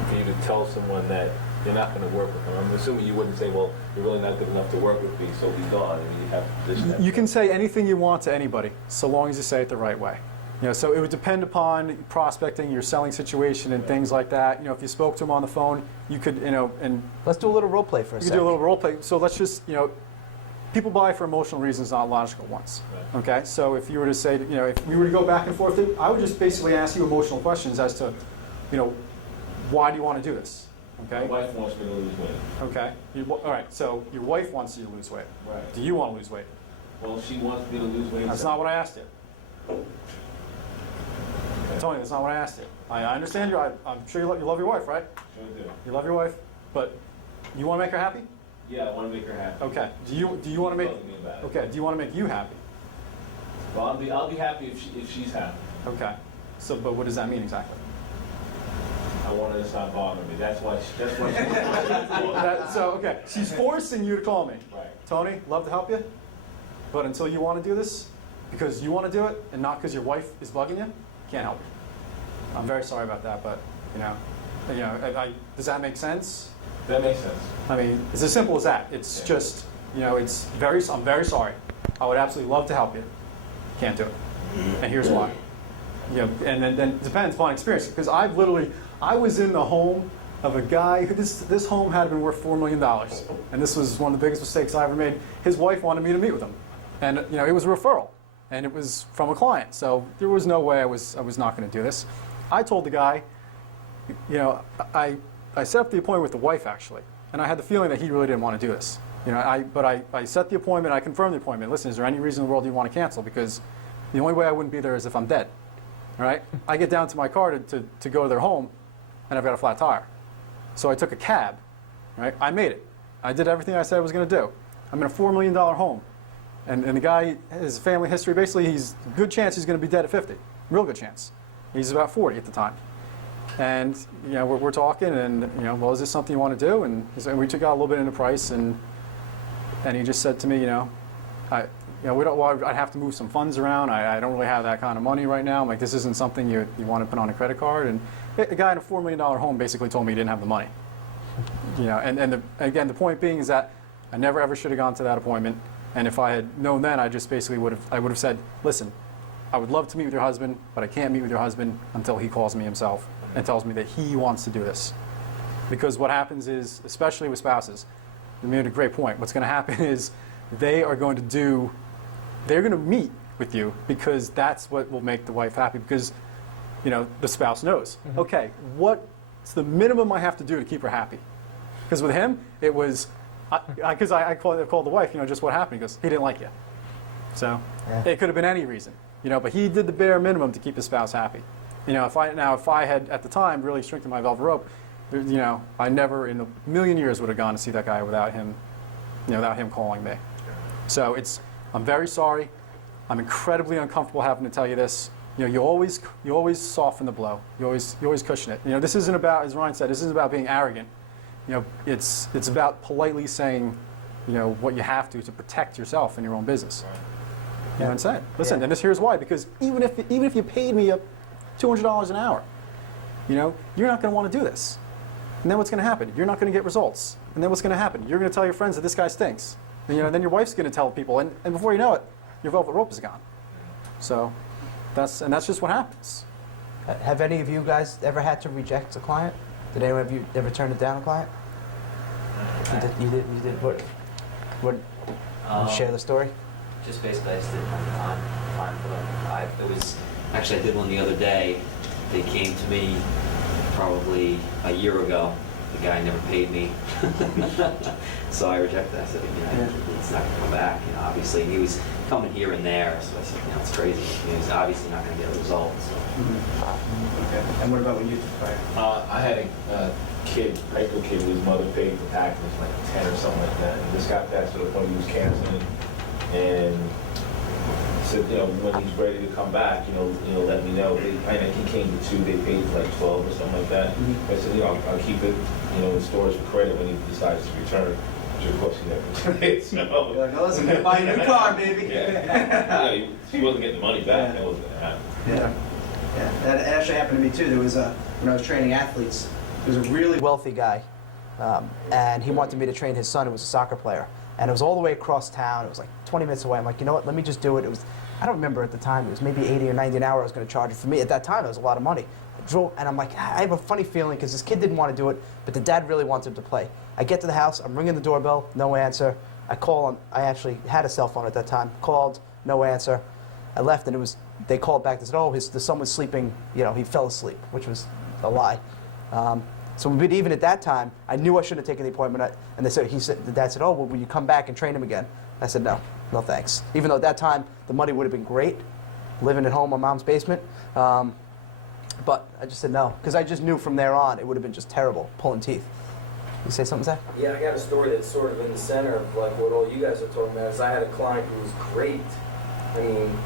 for you to tell someone that you're not going to work with them? I'm assuming you wouldn't say, well, you're really not good enough to work with me, so be gone. I mean, you have this. You can say anything you want to anybody, so long as you say it the right way. So it would depend upon prospecting, your selling situation, and things like that. If you spoke to them on the phone, you could, and Let's do a little role play for a you second. could do a little role play. So let's just, people buy for emotional reasons, not logical ones. Right. Okay. So if you were to say, if we were to go back and forth, I would just basically ask you emotional questions as to, why do you want to do this? Okay. My wife wants me to lose weight. Okay. All right. So your wife wants you to lose weight. Right. Do you want to lose weight? Well, she wants me to lose weight. That's not what I asked you. Tony, that's not what I asked you. I understand I'm sure you love your wife, right? Sure do. You love your wife, but you want to make her happy? Yeah, I want to make her happy. Okay. Do you want to make? Tell me about it. Okay. Do you want to make you happy? Well, I'll be happy if she's happy. Okay. So, but what does that mean exactly? I want her to stop bothering me. That's why. Okay. She's forcing you to call me. Right. Tony, love to help you, but until you want to do this, because you want to do it, and not because your wife is bugging you, can't help you. I'm very sorry about that, but does that make sense? That makes sense. I mean, it's as simple as that. It's just, I'm very sorry. I would absolutely love to help you. Can't do it. And here's why. And then it depends upon experience. Because I was in the home of a guy who, this home had been worth $4 million. And this was one of the biggest mistakes I ever made. His wife wanted me to meet with him. And, it was a referral. And it was from a client. So there was no way I was not going to do this. I told the guy, I set up the appointment with the wife, actually, and I had the feeling that he really didn't want to do this. But I set the appointment, I confirmed the appointment. Listen, is there any reason in the world you want to cancel? Because the only way I wouldn't be there is if I'm dead, all right? I get down to my car to go to their home, and I've got a flat tire. So I took a cab, right? I made it. I did everything I said I was going to do. I'm in a $4 million home, and the guy, his family history, basically, he's a good chance he's going to be dead at 50, real good chance. He's about 40 at the time. And we're talking, and well, is this something you want to do? And we took out a little bit into price, and he just said to me, I'd have to move some funds around. I don't really have that kind of money right now. I'm like, this isn't something you want to put on a credit card. And the guy in a $4 million home basically told me he didn't have the money. Again, the point being is that I never ever should have gone to that appointment. And if I had known then, I just basically would have said, listen, I would love to meet with your husband, but I can't meet with your husband until he calls me himself and tells me that he wants to do this. Because what happens is, especially with spouses, you made a great point. What's going to happen is they're going to meet with you because that's what will make the wife happy, because the spouse knows, okay, what's the minimum I have to do to keep her happy? Because with him, it was, because I called the wife, just what happened? He goes, he didn't like you. So it could have been any reason, but he did the bare minimum to keep his spouse happy. If I had at the time really strengthened my velvet rope, I never in a million years would have gone to see that guy without him calling me. So I'm very sorry. I'm incredibly uncomfortable having to tell you this. You always soften the blow. You always cushion it. This isn't about, as Ryan said, this isn't about being arrogant. It's about politely saying, what you have to protect yourself and your own business. You know what I'm saying? Listen, and here's why. Because even if you paid me $200 an hour, you're not going to want to do this. And then what's going to happen? You're not going to get results. And then what's going to happen? You're going to tell your friends that this guy stinks. And, you know, then your wife's going to tell people, and before you know it, your velvet rope is gone. So that's just what happens. Have any of you guys ever had to reject a client? Did anyone of you ever turn it down a client? You did. What? You share the story? Just basically, I just didn't have the time for them. I did one the other day. They came to me probably a year ago. The guy never paid me, so I rejected that. I said, it's not going to come back. Obviously, he was coming here and there, so I said, it's crazy. He's obviously not going to get a result. So. Okay. And what about when you took fire? I had a kid, high school kid, whose mother paid for taxes, like 10 or something like that. And this got past to the point he was canceling, and said, when he's ready to come back, let me know. He came to 2, they paid like 12 or something like that. I said, I'll keep it, in storage for credit when he decides to return. Which of course he never did. So. You're like, listen, I'm buying a new car, baby. Yeah. He wasn't getting the money back. That wasn't gonna happen. Yeah. That actually happened to me too. There was when I was training athletes, there was a really wealthy guy, and he wanted me to train his son, who was a soccer player. And it was all the way across town. It was like 20 minutes away. I'm like, you know what? Let me just do it. It was, I don't remember at the time. It was maybe 80 or 90 an hour I was going to charge it. For me, at that time, it was a lot of money. I drove, and I'm like, I have a funny feeling because this kid didn't want to do it, but the dad really wants him to play. I get to the house. I'm ringing the doorbell. No answer. I call on. I actually had a cell phone at that time. Called. No answer. I left, and it was. They called back. They said, oh, the son was sleeping. He fell asleep, which was a lie. So but even at that time, I knew I shouldn't have taken the appointment. And the dad said, oh, well, will you come back and train him again? I said, no thanks. Even though at that time, the money would have been great, living at home in mom's basement. But I just said no, because I just knew from there on, it would have been just terrible, pulling teeth. You say something, Zach? Yeah, I got a story that's sort of in the center of like what all you guys are talking about. Is I had a client who was great. I mean,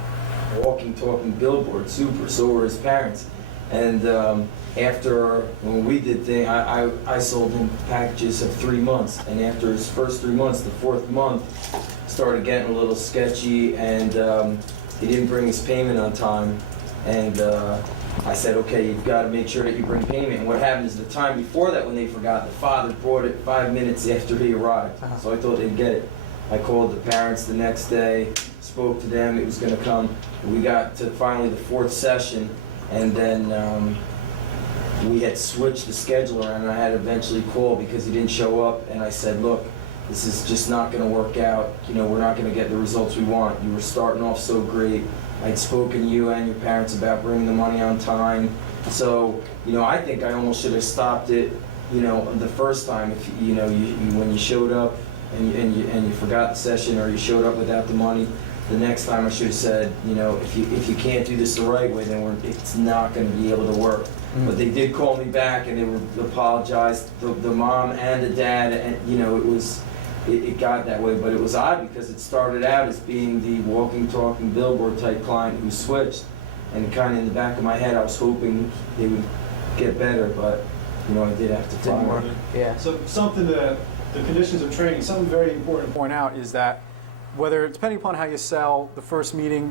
walking, talking billboard, super. So were his parents. And after when we did thing, I sold him packages of 3 months. And after his first 3 months, the 4th month started getting a little sketchy, and he didn't bring his payment on time. And I said, okay, you've got to make sure that you bring payment. And what happened is the time before that, when they forgot, the father brought it 5 minutes after he arrived. So I thought they'd get it. I called the parents the next day, spoke to them, it was going to come. We got to finally the 4th session, and then we had switched the schedule around, and I had to eventually call because he didn't show up. And I said, look, this is just not going to work out. We're not going to get the results we want. You were starting off so great. I'd spoken to you and your parents about bringing the money on time. So, I think I almost should have stopped it, the first time. If when you showed up and you forgot the session, or you showed up without the money, the next time I should have said, if you can't do this the right way, then it's not going to be able to work. But they did call me back, and they apologized, the mom and the dad, and it got that way. But it was odd because it started out as being the walking, talking billboard type client who switched, and kind of in the back of my head, I was hoping they would get better, but I did have to fire. Yeah. So something the conditions of training, something very important to point out is that whether, depending upon how you sell, the first meeting,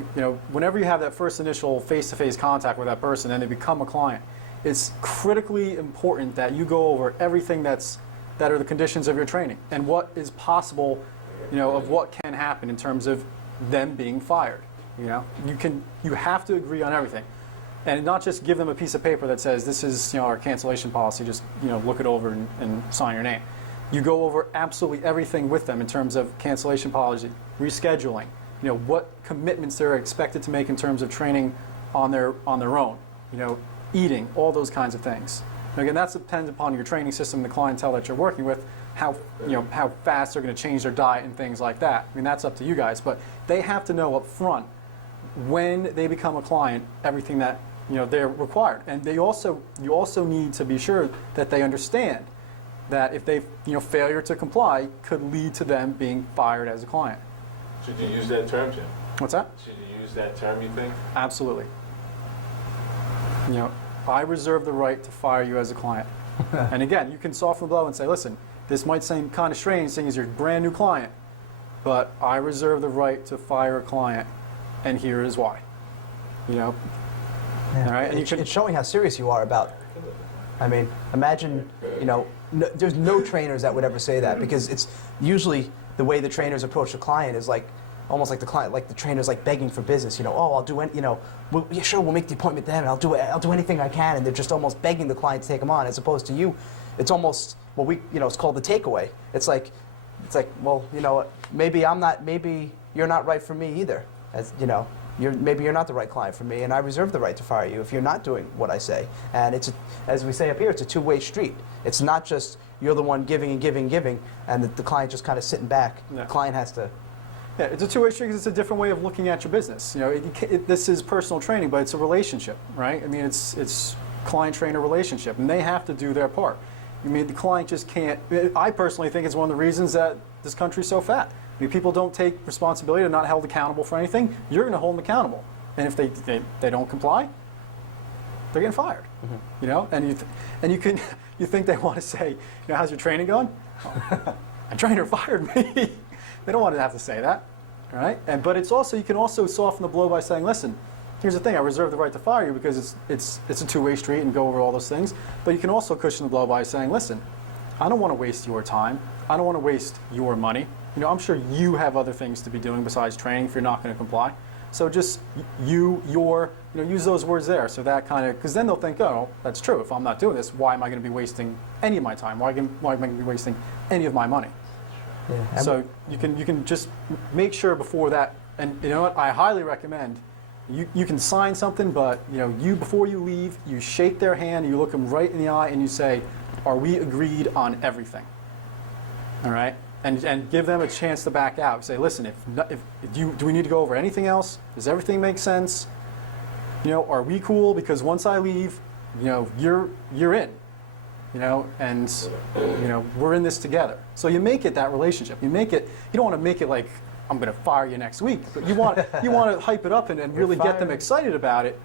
whenever you have that first initial face-to-face contact with that person and they become a client, it's critically important that you go over everything that are the conditions of your training and what is possible, of what can happen in terms of them being fired. You have to agree on everything, and not just give them a piece of paper that says this is our cancellation policy. Just look it over and sign your name. You go over absolutely everything with them in terms of cancellation policy, rescheduling, what commitments they're expected to make in terms of training on their own, eating, all those kinds of things. Now, again, that depends upon your training system, the clientele that you're working with, how fast they're going to change their diet and things like that. I mean, that's up to you guys, but they have to know up front when they become a client everything that they're required, and you also need to be sure that they understand that if they failure to comply could lead to them being fired as a client. Should you use that term, Jim? What's that? Should you use that term, you think? Absolutely. I reserve the right to fire you as a client. And again, you can soften the blow and say, listen, this might seem kind of strange seeing as you're a brand new client, but I reserve the right to fire a client, and here is why. Yeah. All right? And It's showing how serious you are about I mean, imagine, there's no trainers that would ever say that, because it's usually the way the trainers approach the client is like, almost like the client, like the trainer's like begging for business. Oh, I'll do any, yeah, sure, we'll make the appointment then. I'll do anything I can, and they're just almost begging the client to take them on. As opposed to you, it's almost it's called the takeaway. It's like, well, maybe you're not right for me either. Maybe you're not the right client for me, and I reserve the right to fire you if you're not doing what I say. And as we say up here, it's a two-way street. It's not just you're the one giving and giving and giving, and the client just kind of sitting back. No. The client has to. Yeah, it's a two-way street because it's a different way of looking at your business. This is personal training, but it's a relationship, right? I mean, it's client-trainer relationship, and they have to do their part. I mean, the client just can't. I personally think it's one of the reasons that this country's so fat. I mean, people don't take responsibility. They're not held accountable for anything. You're going to hold them accountable, and if they don't comply, they're getting fired. Mm-hmm. You think they want to say, how's your training going? Oh, my trainer fired me. They don't want to have to say that, right? But it's also, you can also soften the blow by saying, listen, here's the thing, I reserve the right to fire you because it's a two-way street and go over all those things. But you can also cushion the blow by saying, listen, I don't want to waste your time. I don't want to waste your money. I'm sure you have other things to be doing besides training if you're not going to comply. So just use those words there. So that kind of, because then they'll think, oh, that's true. If I'm not doing this, why am I going to be wasting any of my time? Why am I going to be wasting any of my money? Yeah. So you can just make sure before that, and you know what, I highly recommend, you can sign something, but before you leave, you shake their hand, you look them right in the eye, and you say, are we agreed on everything? All right? And give them a chance to back out. Say, listen, do we need to go over anything else? Does everything make sense? Are we cool? Because once I leave, you're in. And we're in this together. So you make it that relationship. You don't want to make it like, I'm going to fire you next week, but you want to hype it up and really get them excited about it.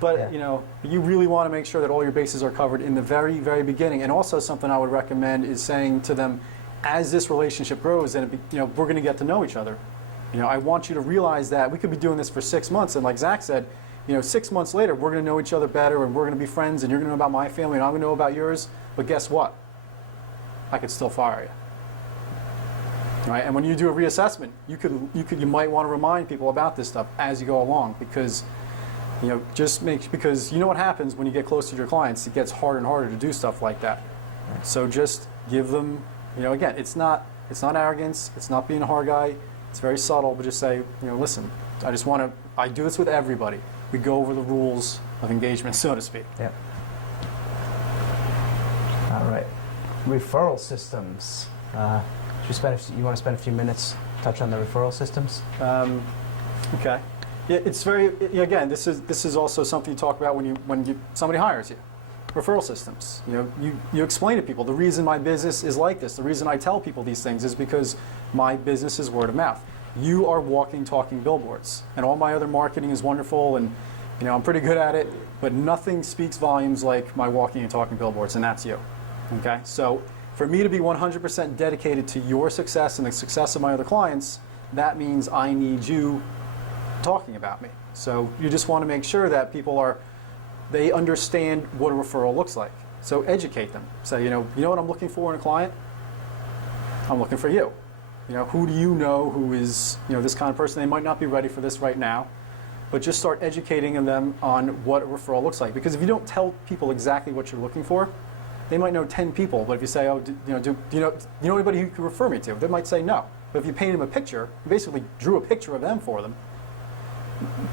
But you really want to make sure that all your bases are covered in the very, very beginning. And also something I would recommend is saying to them, as this relationship grows and we're going to get to know each other. I want you to realize that we could be doing this for 6 months, and like Zach said, 6 months later, we're going to know each other better, and we're going to be friends, and you're going to know about my family, and I'm going to know about yours. But guess what? I could still fire you. Right? And when you do a reassessment, you might want to remind people about this stuff as you go along, because because you know what happens when you get close to your clients. It gets harder and harder to do stuff like that. So just give them. Again, it's not arrogance. It's not being a hard guy. It's very subtle, but just say, listen, I do this with everybody. We go over the rules of engagement, so to speak. Yeah. All right. Referral systems. You want to spend a few minutes touch on the referral systems? Okay. Yeah, it's very. Again, this is also something you talk about when somebody hires you. Referral systems. You explain to people the reason my business is like this. The reason I tell people these things is because my business is word of mouth. You are walking, talking billboards, and all my other marketing is wonderful, and I'm pretty good at it. But nothing speaks volumes like my walking and talking billboards, and that's you. Okay. So for me to be 100% dedicated to your success and the success of my other clients, that means I need you talking about me. So you just want to make sure that people they understand what a referral looks like. So educate them. Say, you know what I'm looking for in a client? I'm looking for you. Who do you know who is, this kind of person? They might not be ready for this right now, but just start educating them on what a referral looks like. Because if you don't tell people exactly what you're looking for, they might know 10 people, but if you say, oh, do you know anybody who you can refer me to? They might say no. But if you paint them a picture, you basically drew a picture of them for them,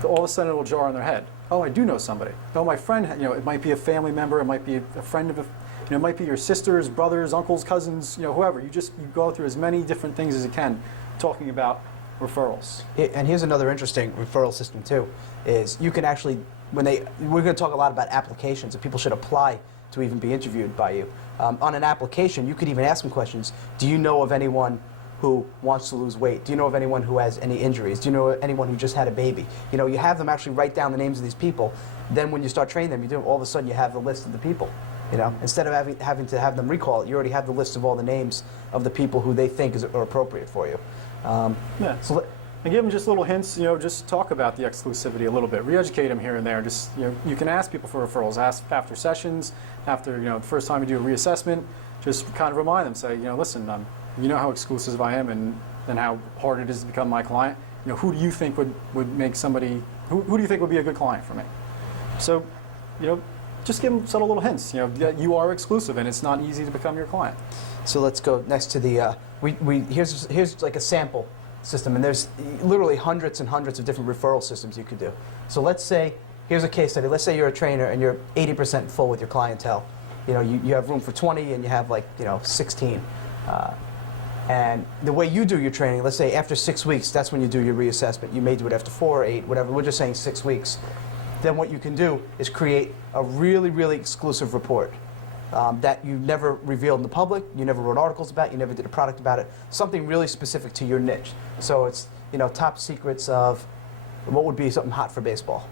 all of a sudden it'll jar in their head. Oh, I do know somebody. Oh, my friend, it might be a family member, it might be a friend of it might be your sisters, brothers, uncles, cousins, whoever. You go through as many different things as you can talking about referrals. And here's another interesting referral system too, is you can actually, we're going to talk a lot about applications, and people should apply to even be interviewed by you. On an application, you could even ask them questions. Do you know of anyone who wants to lose weight? Do you know of anyone who has any injuries? Do you know anyone who just had a baby? You have them actually write down the names of these people. Then when you start training them, all of a sudden you have the list of the people. Instead of having to have them recall it, you already have the list of all the names of the people who they think are appropriate for you. Yeah. So And give them just little hints, just talk about the exclusivity a little bit, re-educate them here and there. Just, you can ask people for referrals, ask after sessions, after, the first time you do a reassessment, just kind of remind them, say, listen, you know how exclusive I am and how hard it is to become my client. Who do you think would make somebody, who do you think would be a good client for me? So, just give them subtle little hints, that you are exclusive and it's not easy to become your client. So let's go next to the, here's like a sample system, and there's literally hundreds and hundreds of different referral systems you could do. So let's say, here's a case study. Let's say you're a trainer and you're 80% full with your clientele. You have room for 20 and you have 16. And the way you do your training, let's say after 6 weeks, that's when you do your reassessment. You may do it after 4 or 8, whatever. We're just saying 6 weeks. Then what you can do is create a really, really exclusive report that you never revealed in the public, you never wrote articles about, you never did a product about it, something really specific to your niche. So it's, top secrets of what would be something hot for baseball.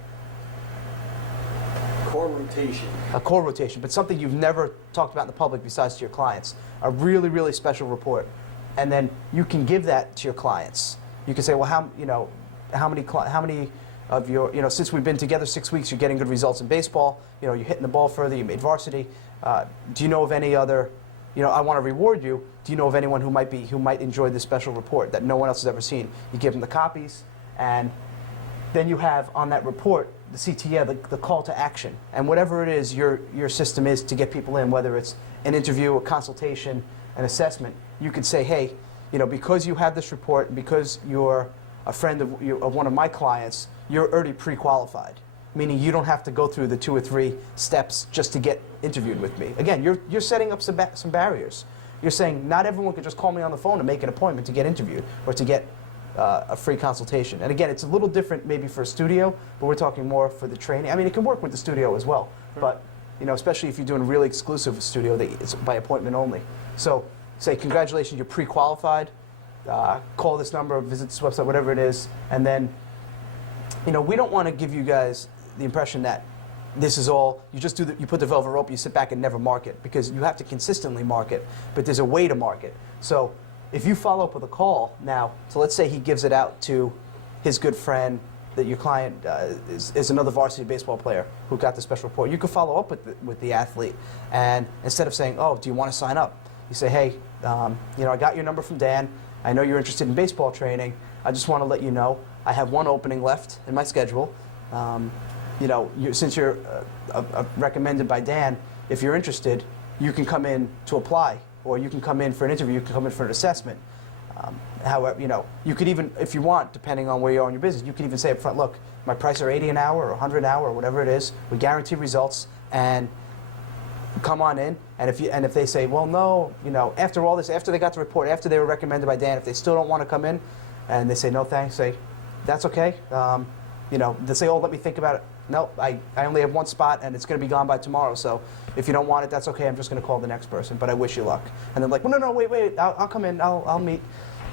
Core rotation. A core rotation, but something you've never talked about in the public besides to your clients. A really, really special report. And then you can give that to your clients. You can say, well, how many of your, since we've been together 6 weeks, you're getting good results in baseball, you're hitting the ball further, you made varsity. Do you know of any other, I want to reward you, do you know of anyone who might enjoy this special report that no one else has ever seen? You give them the copies, and then you have on that report, the CTA, the call to action. And whatever it is your system is to get people in, whether it's an interview, a consultation, an assessment, you could say, hey, because you have this report, and because you're a friend of one of my clients, you're already pre-qualified, meaning you don't have to go through the 2 or 3 steps just to get interviewed with me. Again, you're setting up some barriers. You're saying not everyone can just call me on the phone and make an appointment to get interviewed or to get a free consultation. And again, it's a little different maybe for a studio, but we're talking more for the training. I mean, it can work with the studio as well, but especially if you're doing a really exclusive studio, it's by appointment only. So say, congratulations, you're pre-qualified. Call this number, visit this website, whatever it is, and then, we don't want to give you guys the impression that this is all, you just you put the velvet rope, you sit back and never market, because you have to consistently market, but there's a way to market. So if you follow up with a call now, so let's say he gives it out to his good friend, that your client is another varsity baseball player who got the special report, you could follow up with the athlete, and instead of saying, oh, do you want to sign up? You say, hey, I got your number from Dan, I know you're interested in baseball training, I just want to let you know I have 1 opening left in my schedule. Since you're recommended by Dan, if you're interested, you can come in to apply, or you can come in for an interview, you can come in for an assessment. However, you could even, if you want, depending on where you are in your business, you could even say up front, look, my prices are $80 an hour or $100 an hour or whatever it is. We guarantee results, and come on in. And if they say, well, no, after all this, after they got the report, after they were recommended by Dan, if they still don't want to come in, and they say no thanks, say, that's okay. They say, oh, let me think about it. No, I only have 1 spot, and it's going to be gone by tomorrow. So if you don't want it, that's okay. I'm just going to call the next person, but I wish you luck. And they're like, well, no, wait, I'll come in. I'll meet.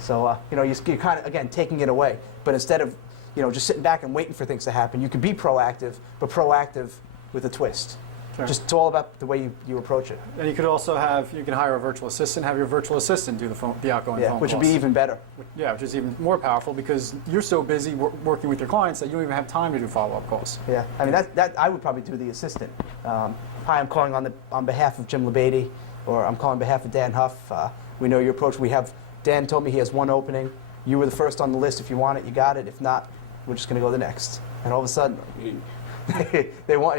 So you're kind of, again, taking it away. But instead of just sitting back and waiting for things to happen, you can be proactive, but proactive with a twist. Sure. Just it's all about the way you approach it. And you could also you can hire a virtual assistant, have your virtual assistant do the outgoing phone calls. Which would be even better. Yeah, which is even more powerful, because you're so busy working with your clients that you don't even have time to do follow-up calls. Yeah, I mean that I would probably do the assistant. Hi, I'm calling on behalf of Jim Labady, or I'm calling on behalf of Dan Huff. We know your approach. Dan told me he has 1 opening. You were the first on the list. If you want it, you got it. If not, we're just going to go to the next. And all of a sudden, they want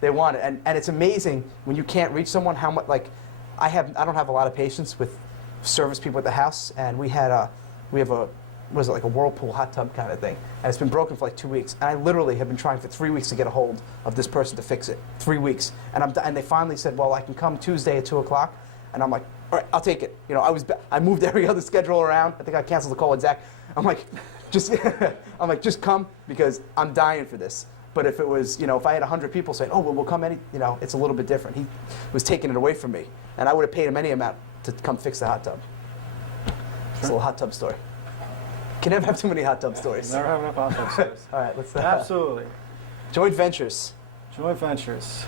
They want it, and it's amazing when you can't reach someone how much. Like, I don't have a lot of patience with service people at the house, and we have a what is it, like a Whirlpool hot tub kind of thing, and it's been broken for like 2 weeks, and I literally have been trying for 3 weeks to get a hold of this person to fix it. 3 weeks, and they finally said, well, I can come Tuesday at 2 o'clock, and I'm like, all right, I'll take it. I moved every other schedule around. I think I canceled the call with Zach. I'm like, just come, because I'm dying for this. But if it was, if I had 100 people saying, oh, well, we'll come it's a little bit different. He was taking it away from me, and I would have paid him any amount to come fix the hot tub. It's a little hot tub story. Can never have too many hot tub stories. Never have enough hot tub stories. All right, let's Absolutely. Joint ventures. Joint ventures.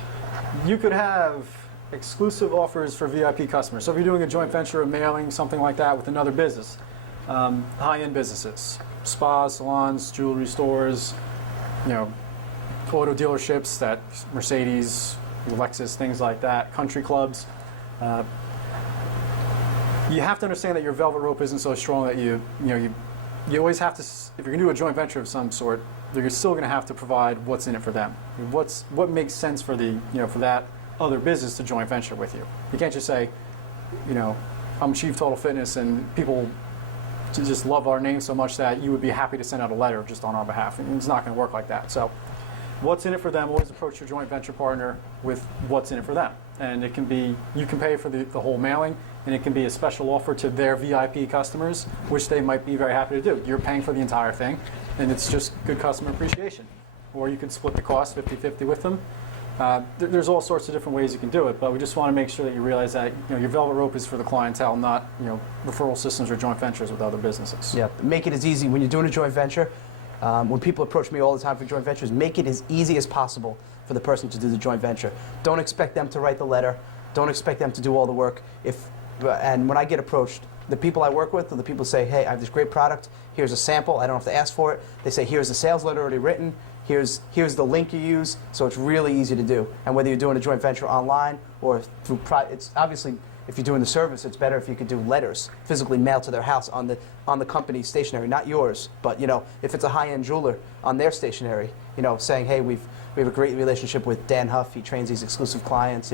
You could have exclusive offers for VIP customers. So if you're doing a joint venture, a mailing, something like that with another business, high-end businesses, spas, salons, jewelry stores, you know, auto dealerships, that Mercedes, Lexus, things like that, country clubs. You have to understand that your velvet rope isn't so strong that you always have to, if you're going to do a joint venture of some sort, you're still going to have to provide what's in it for them. What makes sense for for that other business to joint venture with you. You can't just say, I'm Chief Total Fitness and people just love our name so much that you would be happy to send out a letter just on our behalf. And it's not going to work like that. So what's in it for them, always approach your joint venture partner with what's in it for them. And it can be, you can pay for the whole mailing, and it can be a special offer to their VIP customers, which they might be very happy to do. You're paying for the entire thing, and it's just good customer appreciation. Or you can split the cost 50-50 with them. There's all sorts of different ways you can do it, but we just want to make sure that you realize that your velvet rope is for the clientele, not referral systems or joint ventures with other businesses. Yeah, make it as easy when you're doing a joint venture. When people approach me all the time for joint ventures, make it as easy as possible for the person to do the joint venture. Don't expect them to write the letter. Don't expect them to do all the work. And when I get approached, the people I work with are the people who say, hey, I have this great product. Here's a sample. I don't have to ask for it. They say, here's the sales letter already written. Here's the link you use. So it's really easy to do. And whether you're doing a joint venture online or through, it's obviously, if you're doing the service, it's better if you could do letters physically mailed to their house on the company's stationery, not yours. But if it's a high-end jeweler, on their stationery, saying, hey, we have a great relationship with Dan Huff. He trains these exclusive clients.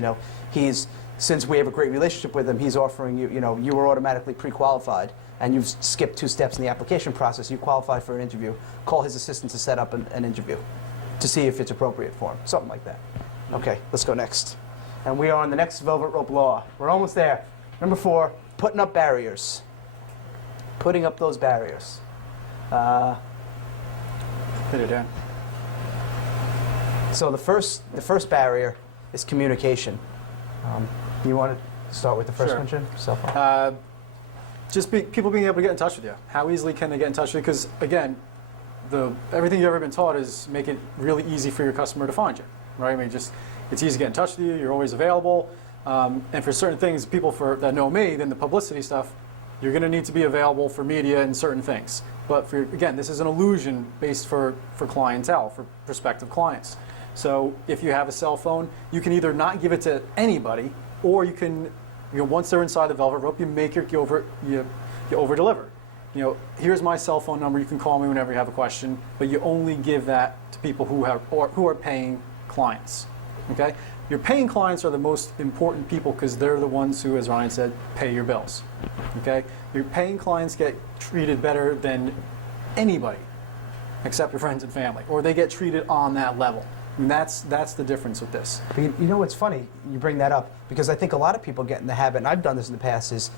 Since we have a great relationship with him, he's offering you. You were automatically pre-qualified, and you've skipped 2 steps in the application process. You qualify for an interview. Call his assistant to set up an interview to see if it's appropriate for him. Something like that. Okay, let's go next. And we are on the next velvet rope law. We're almost there. Number 4, putting up barriers. Putting up those barriers. Hit it, Dan. So the first barrier is communication. You want to start with the first Sure. one, Jim? Cell phone. People being able to get in touch with you. How easily can they get in touch with you? Because again, everything you've ever been taught is make it really easy for your customer to find you, right? I mean, it's easy to get in touch with you. You're always available. And for certain things, people that know me, then the publicity stuff, you're going to need to be available for media and certain things. But again, this is an illusion based for clientele, for prospective clients. So if you have a cell phone, you can either not give it to anybody, or you can, once they're inside the velvet rope, you over deliver. Here's my cell phone number. You can call me whenever you have a question, but you only give that to people who are paying clients. Okay, your paying clients are the most important people because they're the ones who, as Ryan said, pay your bills. Okay, your paying clients get treated better than anybody, except your friends and family, or they get treated on that level. And that's the difference with this. But you know what's funny? You bring that up because I think a lot of people get in the habit, and I've done this in the past, is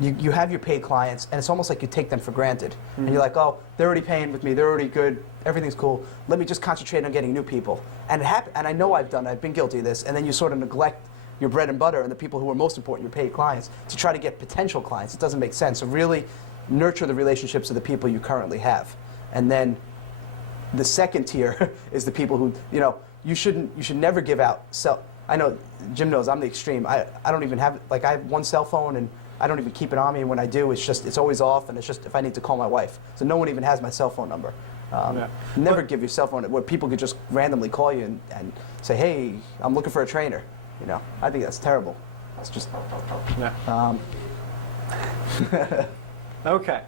you have your paid clients, and it's almost like you take them for granted. Mm-hmm. And you're like, oh, they're already paying with me. They're already good. Everything's cool. Let me just concentrate on getting new people. And it happened. And I know I've been guilty of this. And then you sort of neglect your bread and butter and the people who are most important, your paid clients, to try to get potential clients. It doesn't make sense. So really nurture the relationships of the people you currently have. And then the second tier is the people who, you should never give out I know Jim knows I'm the extreme. I don't even have, I have one cell phone and I don't even keep it on me. And when I do, it's always off, and it's just if I need to call my wife. So no one even has my cell phone number. Never give your cell phone where people could just randomly call you and say, hey, I'm looking for a trainer. I think that's terrible. It's just. Yeah. Okay.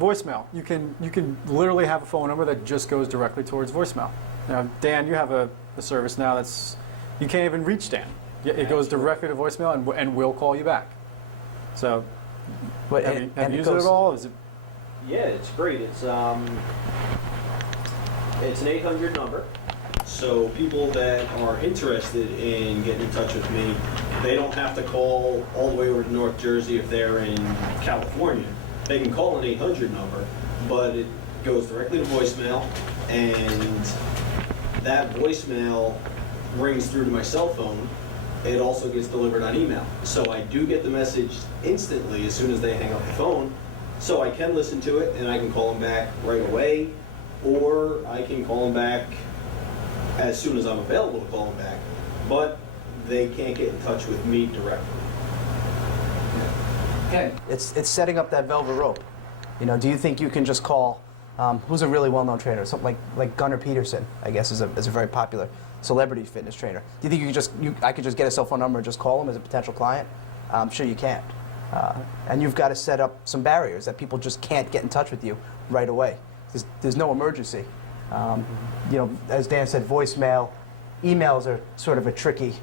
Voicemail. You can literally have a phone number that just goes directly towards voicemail. Now, Dan, you have a service now that's you can't even reach Dan. It goes directly to voicemail and we'll call you back. So, have you used it at all? Is it? Yeah, it's great. It's an 800 number. So people that are interested in getting in touch with me, they don't have to call all the way over to North Jersey if they're in California. They can call an 800 number, but it goes directly to voicemail, and that voicemail rings through to my cell phone. It also gets delivered on email. So I do get the message instantly as soon as they hang up the phone. So I can listen to it and I can call them back right away, or I can call them back as soon as I'm available to call them back, but they can't get in touch with me directly. Again, it's setting up that velvet rope. You know, do you think you can just call, who's a really well-known trainer, something like Gunnar Peterson, I guess, is a very popular celebrity fitness trainer. Do you think I could just get a cell phone number and just call him as a potential client? I'm sure you can't. And you've got to set up some barriers that people just can't get in touch with you right away. There's no emergency. You know, as Dan said, voicemail, emails are sort of a tricky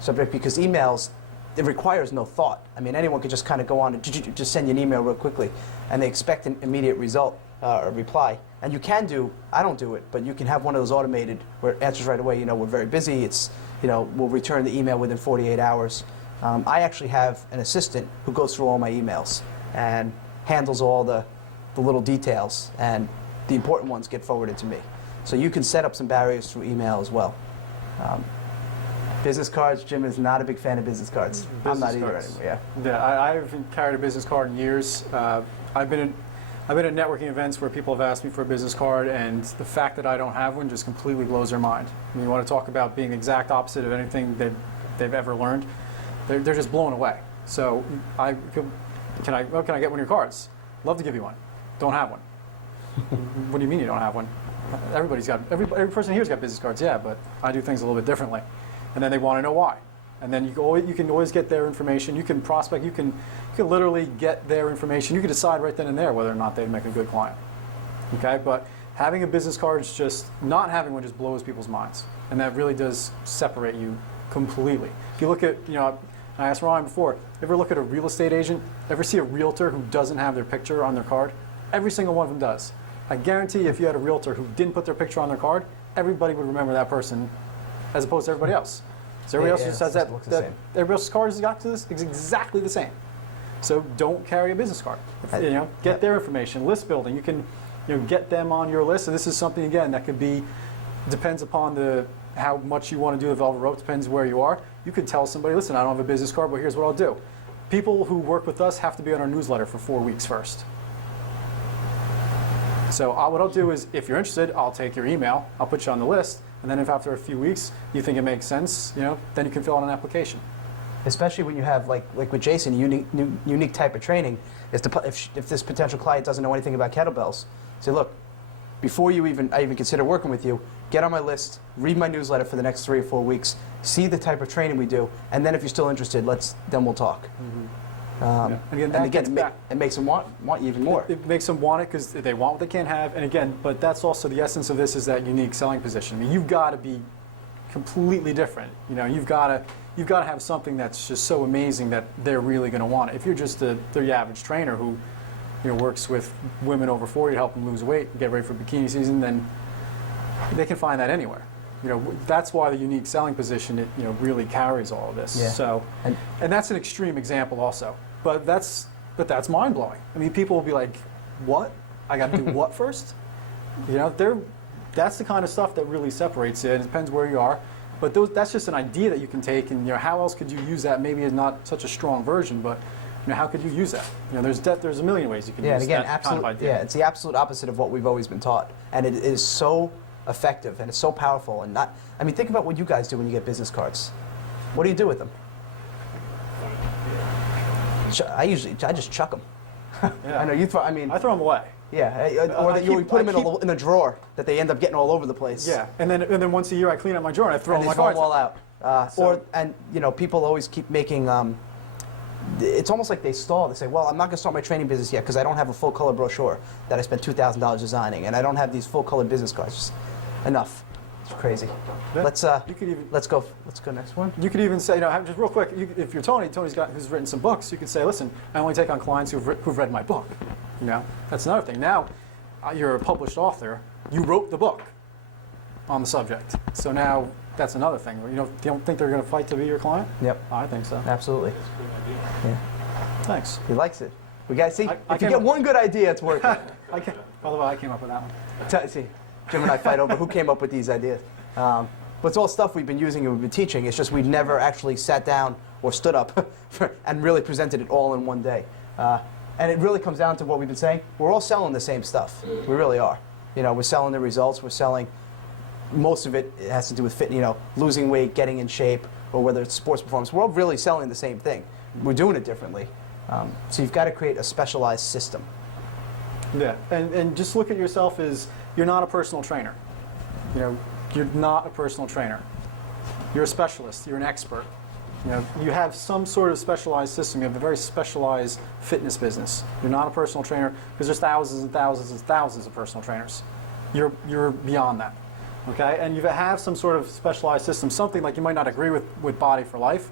subject because emails, it requires no thought. I mean, anyone could just kind of go on and just send you an email real quickly, and they expect an immediate result or reply. And you can do, I don't do it, but you can have one of those automated where it answers right away. You know, we're very busy. It's, you know, we'll return the email within 48 hours. I actually have an assistant who goes through all my emails and handles all the little details, and the important ones get forwarded to me. So you can set up some barriers through email as well. Business cards, Jim is not a big fan of business cards. I'm not either anymore. Yeah, I haven't carried a business card in years. I've been at networking events where people have asked me for a business card, and the fact that I don't have one just completely blows their mind. I mean, you want to talk about being the exact opposite of anything they've ever learned. They're just blown away. So can I get one of your cards? Love to give you one. Don't have one. What do you mean you don't have one? Every person here's got business cards, yeah, but I do things a little bit differently. And then they want to know why. And then you can always get their information. You can prospect. You can literally get their information. You can decide right then and there whether or not they'd make a good client. Okay, but having a business card is just, not having one just blows people's minds, and that really does separate you completely. If you look at, you know, I asked Ryan before, ever look at a real estate agent? Ever see a realtor who doesn't have their picture on their card? Every single one of them does. I guarantee if you had a realtor who didn't put their picture on their card, everybody would remember that person as opposed to everybody else. So everybody else just has that everybody else's card is exactly the same. So don't carry a business card. You know, get their information. List building, you can, you know, get them on your list. And this is something, again, that could be, depends upon how much you want to do the velvet rope, depends where you are. You could tell somebody, listen, I don't have a business card, but here's what I'll do. People who work with us have to be on our newsletter for 4 weeks first. So what I'll do is, if you're interested, I'll take your email, I'll put you on the list, and then if after a few weeks you think it makes sense, you know, then you can fill out an application. Especially when you have, like with Jason, unique type of training. If this potential client doesn't know anything about kettlebells, say, look, before I even consider working with you, get on my list, read my newsletter for the next 3 or 4 weeks, see the type of training we do, and then if you're still interested, then we'll talk. Mm-hmm. And again, it makes them want you even more. It makes them want it because they want what they can't have. And again, but that's also the essence of this, is that unique selling position. I mean, you've got to be completely different. You know, you've got to have something that's just so amazing that they're really going to want it. If you're just the average trainer who, you know, works with women over 40 to help them lose weight and get ready for bikini season, then they can find that anywhere. You know, that's why the unique selling position, you know, really carries all of this. Yeah. So, and that's an extreme example also. But that's mind blowing. I mean, people will be like, "What? I got to do what first?" You know, that's the kind of stuff that really separates it. It depends where you are, but that's just an idea that you can take. And, you know, how else could you use that? Maybe it's not such a strong version, but, you know, how could you use that? You know, there's a million ways you can use that kind of idea. Yeah, it's the absolute opposite of what we've always been taught, and it is so effective and it's so powerful. And I mean, think about what you guys do when you get business cards. What do you do with them? I just chuck them. Yeah. I know you throw. I mean, I throw them away. Yeah, or that you put them in a drawer that they end up getting all over the place. Yeah, and then once a year I clean out my drawer and I throw all my cards all out. And you know, people always keep making. It's almost like they stall. They say, "Well, I'm not going to start my training business yet because I don't have a full color brochure that I spent $2,000 designing, and I don't have these full color business cards." Just enough. It's crazy. Yeah. Let's go next one. You could even say, you know, just real quick, if you're Tony's who's written some books, you could say, listen, I only take on clients who've read my book. You know, that's another thing. Now, you're a published author. You wrote the book on the subject. So now that's another thing. You don't think they're going to fight to be your client? Yep. I think so. Absolutely. Yeah. Thanks. He likes it. We got to see. If you get one good idea, it's worth it. By the way, I came up with that one. See, Jim and I fight over who came up with these ideas. But it's all stuff we've been using and we've been teaching. It's just we've never actually sat down or stood up and really presented it all in one day. And it really comes down to what we've been saying. We're all selling the same stuff. We really are. You know, we're selling the results. We're selling, most of it has to do with you know, losing weight, getting in shape, or whether it's sports performance. We're all really selling the same thing. We're doing it differently. So you've got to create a specialized system. Yeah, and just look at yourself as you're not a personal trainer. You know, you're not a personal trainer. You're a specialist. You're an expert. You know, you have some sort of specialized system. You have a very specialized fitness business. You're not a personal trainer because there's thousands and thousands and thousands of personal trainers. You're beyond that, okay? And you have some sort of specialized system, something like you might not agree with Body for Life,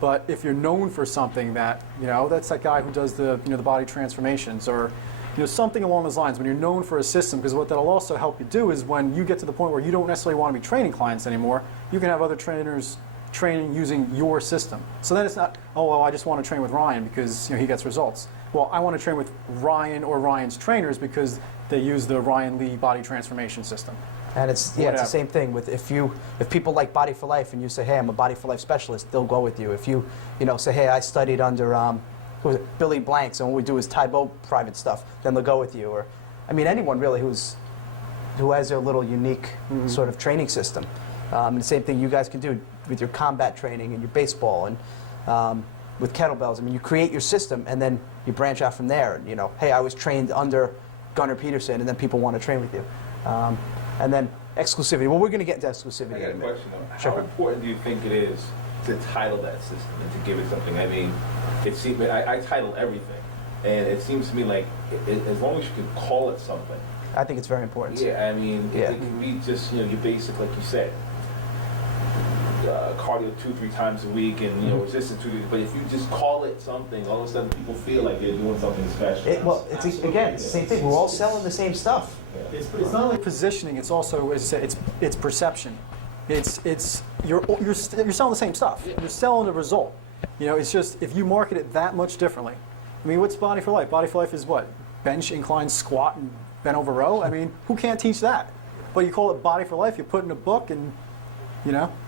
but if you're known for something that, you know, that's that guy who does the, you know, the body transformations, or, you know, something along those lines, when you're known for a system, because what that'll also help you do is when you get to the point where you don't necessarily want to be training clients anymore, you can have other trainers training using your system. So then it's not, oh, well, I just want to train with Ryan because, you know, he gets results. Well, I want to train with Ryan or Ryan's trainers because they use the Ryan Lee body transformation system. And it's the same thing with if people like Body for Life and you say, hey, I'm a Body for Life specialist, they'll go with you. If you say, hey, I studied under who was it, Billy Blanks, and what we do is Tybo private stuff, then they'll go with you. Or, I mean, anyone really who has their little unique sort of training system. And the same thing you guys can do with your combat training and your baseball and with kettlebells. I mean, you create your system and then you branch out from there. And, you know, hey, I was trained under Gunnar Peterson, and then people want to train with you. And then exclusivity. Well, we're going to get into exclusivity. I got a question though. Sure. How important do you think it is to title that system and to give it something? I mean, it seems I title everything, and it seems to me like as long as you can call it something. I think it's very important. Yeah, I mean, it can be just your basic, like you said, cardio 2-3 times a week, and resistance 2 days. But if you just call it something, all of a sudden people feel like they're doing something special. It's the same thing. We're all selling the same stuff. It's not like positioning. It's also, as I said, it's perception. You're selling the same stuff. You're selling a result. You know, it's just if you market it that much differently. I mean, what's Body for Life? Body for Life is what? Bench, incline, squat, and bent over row. I mean, who can't teach that? But you call it Body for Life. You put it in a book, and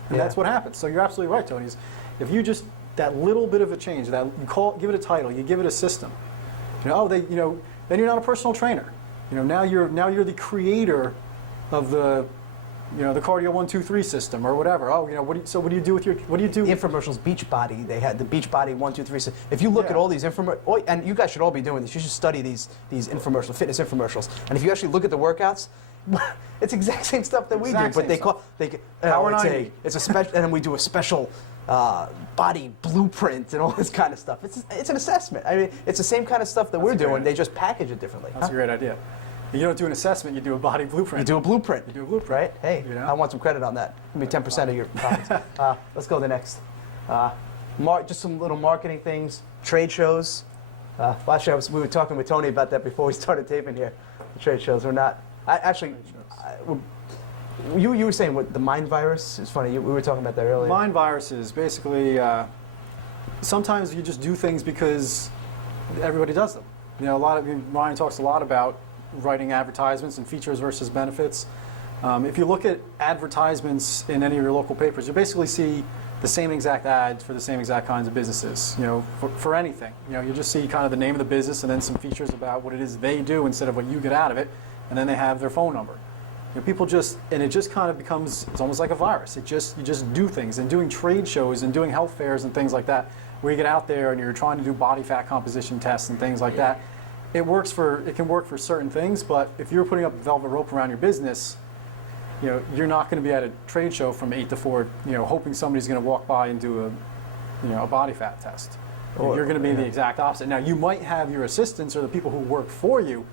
that's what happens. So you're absolutely right, Tony. If you just that little bit of a change, that you give it a title, you give it a system. Then you're not a personal trainer. Now you're the creator of the cardio 1, 2, 3 system or whatever. What do you do with your The infomercials, Beachbody, they had the Beachbody 1, 2, 3 system. If you look at all these infomercials, and you guys should all be doing this, you should study these infomercials, fitness infomercials. And if you actually look at the workouts, it's the exact same stuff that we do, but it's a special, and then we do a special body blueprint and all this kind of stuff. It's an assessment. I mean, it's the same kind of stuff that we're doing. They just package it differently. That's a great idea. You don't do an assessment, you do a body blueprint. You do a blueprint. Right? Hey, I want some credit on that. Give me 10% of your profits. Let's go to the next. Just some little marketing things, trade shows. Actually, we were talking with Tony about that before we started taping here. The trade shows are not. You were saying what the mind virus is funny. We were talking about that earlier. Mind viruses, basically, sometimes you just do things because everybody does them. Ryan talks a lot about writing advertisements and features versus benefits. If you look at advertisements in any of your local papers, you basically see the same exact ads for the same exact kinds of businesses. For anything. You just see kind of the name of the business and then some features about what it is they do instead of what you get out of it, and then they have their phone number. People it just kind of becomes, it's almost like a virus. You just do things, and doing trade shows and doing health fairs and things like that, where you get out there and you're trying to do body fat composition tests and things like that. It can work for certain things, but if you're putting up a velvet rope around your business, you're not going to be at a trade show from 8 to 4, hoping somebody's going to walk by and do a body fat test. You're going to be the exact opposite. Now, you might have your assistants or the people who work for you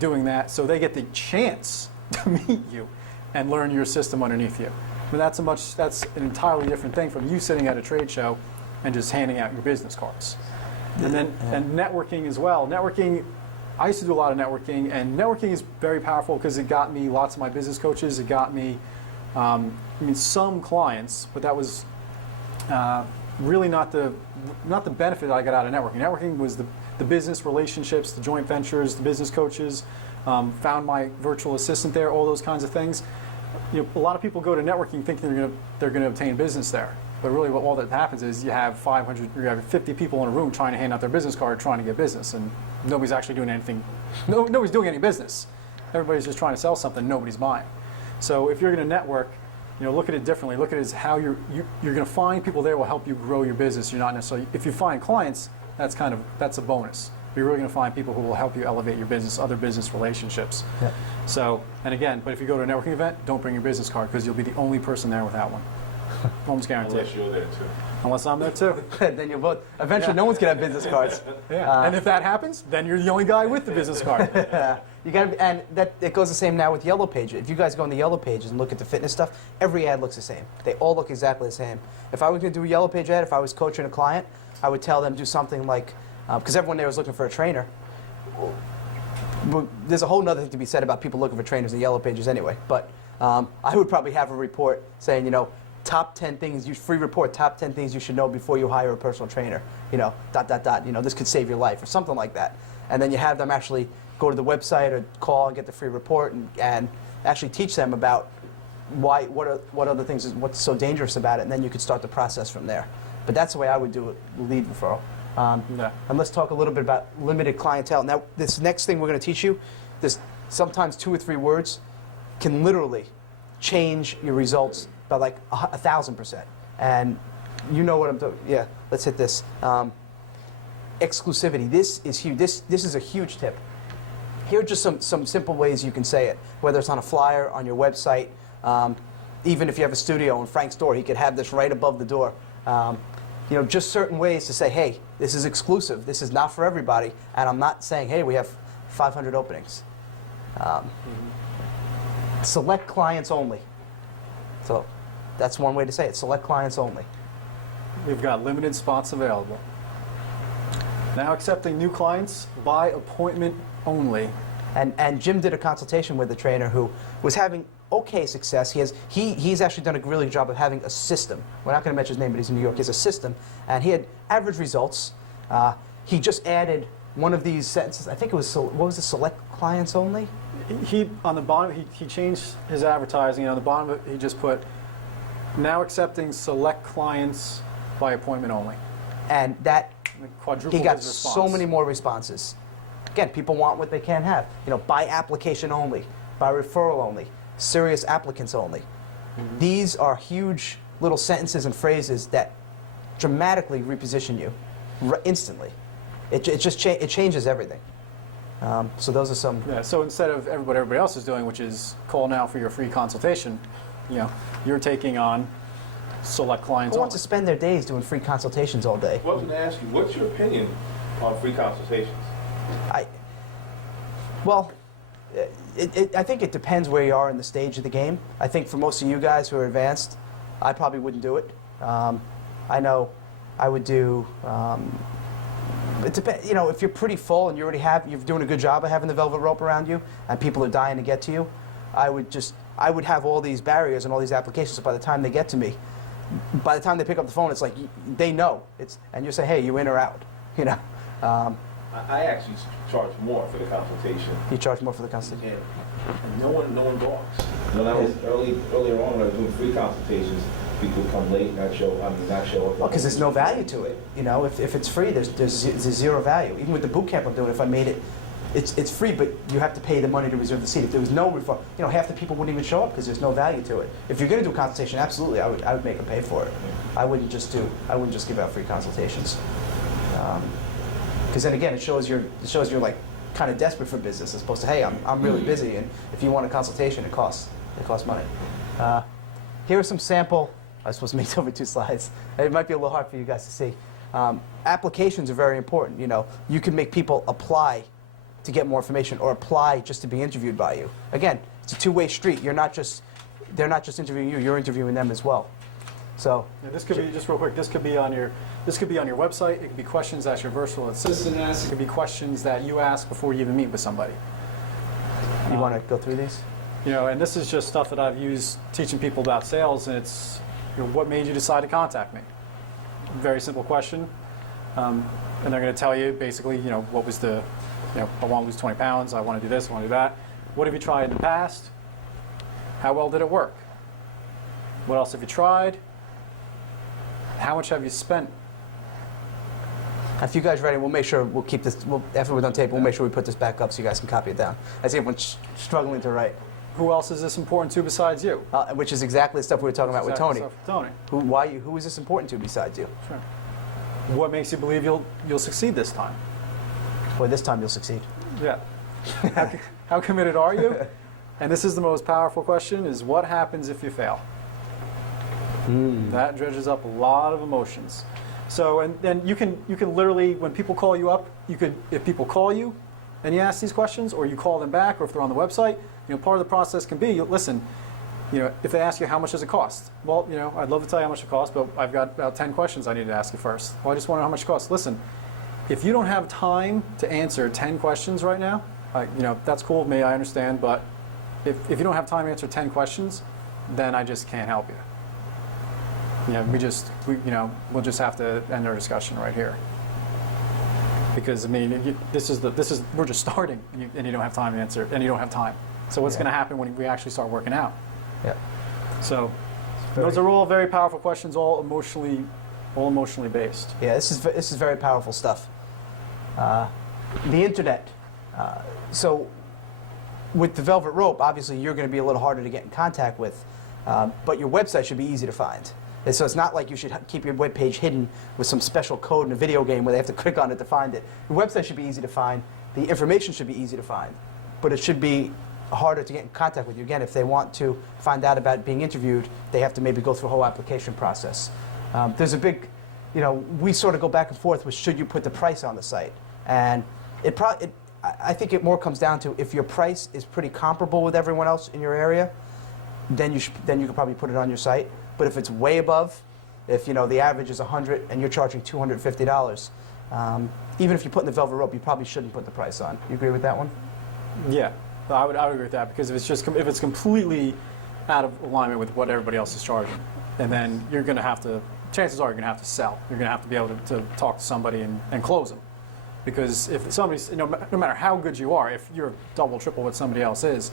doing that, so they get the chance to meet you and learn your system underneath you. But that's an entirely different thing from you sitting at a trade show and just handing out your business cards. And networking as well. I used to do a lot of networking, and networking is very powerful because it got me lots of my business coaches. It got me, some clients, but that was really not the benefit that I got out of networking. Networking was the business relationships, the joint ventures, the business coaches, found my virtual assistant there, all those kinds of things. A lot of people go to networking thinking they're going to obtain business there. But really all that happens is you have 50 people in a room trying to hand out their business card, trying to get business, and nobody's actually doing anything. Nobody's doing any business. Everybody's just trying to sell something nobody's buying. So if you're going to network, look at it differently. Look at it as how you're going to find people there will help you grow your business. You're not necessarily, if you find clients, that's a bonus. you're really going to find people who will help you elevate your business, other business relationships. Yeah. So, and again, but if you go to a networking event, don't bring your business card because you'll be the only person there without one. Almost guaranteed. Unless you're there too. Unless I'm there too. Then you'll both. Eventually, no one's gonna have business cards. Yeah. And if that happens, then you're the only guy with the business card. You got, and that it goes the same now with Yellow Pages. If you guys go on the Yellow Pages and look at the fitness stuff, every ad looks the same. They all look exactly the same. If I was going to do a Yellow Page ad, if I was coaching a client, I would tell them do something like, because everyone there was looking for a trainer. Well, there's a whole nother thing to be said about people looking for trainers in Yellow Pages anyway. But I would probably have a report saying, you know, top 10 things, free report, top 10 things you should know before you hire a personal trainer. You know, ... You know, this could save your life or something like that. And then you have them actually go to the website or call and get the free report and actually teach them about what other things, what's so dangerous about it, and then you could start the process from there. But that's the way I would do it, lead referral. Yeah. And let's talk a little bit about limited clientele. Now, this next thing we're going to teach you, this sometimes 2 or 3 words can literally change your results by like 1,000%. And you know what I'm talking. Yeah, let's hit this. Exclusivity. This is huge. This is a huge tip. Here are just some simple ways you can say it, whether it's on a flyer, on your website, even if you have a studio in Frank's door, he could have this right above the door. You know, just certain ways to say, hey, this is exclusive. This is not for everybody. And I'm not saying, hey, we have 500 openings. Select clients only. So that's one way to say it. Select clients only. We've got limited spots available. Now accepting new clients by appointment only. And Jim did a consultation with a trainer who was having okay success. He's actually done a really good job of having a system. We're not going to mention his name, but he's in New York. He has a system, and he had average results. He just added one of these sentences. I think it was, what was it, select clients only? He on the bottom, he changed his advertising. On the bottom of it, he just put, now accepting select clients by appointment only. And that, Quadrupled he got his response. so many more responses. Again, people want what they can't have. You know, by application only, by referral only, serious applicants only. Mm-hmm. These are huge little sentences and phrases that dramatically reposition you instantly. It just it changes everything. So those are some. Yeah. So instead of what everybody else is doing, which is call now for your free consultation, you know, you're taking on select clients. Who wants to spend their days doing free consultations all day? Well, I was going to ask you, what's your opinion on free consultations? I think it depends where you are in the stage of the game. I think for most of you guys who are advanced, I probably wouldn't do it. I know I would do. It depends. You know, if you're pretty full and you're doing a good job of having the velvet rope around you, and people are dying to get to you, I would have all these barriers and all these applications. So by the time they get to me, by the time they pick up the phone, it's like they know and you say, hey, you in or out, you know. I actually charge more for the consultation. You charge more for the consultation. And no one balks. When I was earlier on, when I was doing free consultations, people would come late, not show up. Well, because there's no value to it. You know, if it's free, there's zero value. Even with the boot camp I'm doing, if I made it, it's free, but you have to pay the money to reserve the seat. If there was no referral, you know, half the people wouldn't even show up because there's no value to it. If you're going to do a consultation, absolutely, I would make them pay for it. I wouldn't just give out free consultations. Because then again, it shows you're like kind of desperate for business as opposed to, hey, I'm really busy, and if you want a consultation, it costs money. Here are some sample. I was supposed to make it over 2 slides. It might be a little hard for you guys to see. Applications are very important. You know, you can make people apply to get more information or apply just to be interviewed by you. Again, it's a 2-way street. They're not just interviewing you. You're interviewing them as well. So yeah, this could be, just real quick, this could be on your website. It could be questions that your virtual assistant asks. It could be questions that you ask before you even meet with somebody. You want to go through these? You know, and this is just stuff that I've used teaching people about sales, and it's, you know, what made you decide to contact me? Very simple question. And they're going to tell you basically, you know, what was the, you know, I want to lose 20 pounds, I want to do this, I want to do that. What have you tried in the past? How well did it work? What else have you tried? How much have you spent? If you guys are ready, we'll make sure we'll keep this. After we're done tape, we'll make sure we put this back up so you guys can copy it down. I see everyone's struggling to write. Who else is this important to besides you? Which is exactly the stuff we were talking about with Tony. Tony. Who is this important to besides you? Sure. What makes you believe you'll succeed this time? Boy, this time you'll succeed. Yeah. How committed are you? And this is the most powerful question, is what happens if you fail? That dredges up a lot of emotions. So, and then you can literally, when people call you up, if people call you and you ask these questions, or you call them back, or if they're on the website, part of the process can be, listen, if they ask you how much does it cost? Well, I'd love to tell you how much it costs, but I've got about 10 questions I need to ask you first. Well, I just want to know how much it costs. Listen, if you don't have time to answer 10 questions right now, that's cool with me, I understand, but if you don't have time to answer 10 questions, then I just can't help you. We'll just have to end our discussion right here. Because we're just starting, and you don't have time to answer, and you don't have time. So what's going to happen when we actually start working out? Yeah. So those are all very powerful questions, all emotionally based. Yeah, this is very powerful stuff. The internet. So with the Velvet Rope, obviously you're going to be a little harder to get in contact with, but your website should be easy to find. And so it's not like you should keep your web page hidden with some special code in a video game where they have to click on it to find it. Your website should be easy to find. The information should be easy to find, but it should be harder to get in contact with you. Again, if they want to find out about being interviewed, they have to maybe go through a whole application process. There's a big, we sort of go back and forth with should you put the price on the site, and I think it more comes down to if your price is pretty comparable with everyone else in your area, then you could probably put it on your site. But if it's way above, if the average is $100 and you're charging $250, even if you put in the Velvet Rope, you probably shouldn't put the price on. You agree with that one? Yeah, I would agree with that, because if it's completely out of alignment with what everybody else is charging, and then you're going to have to, chances are you're going to have to sell. You're going to have to be able to talk to somebody and close them, because if somebody's, no matter how good you are, if you're double, triple what somebody else is,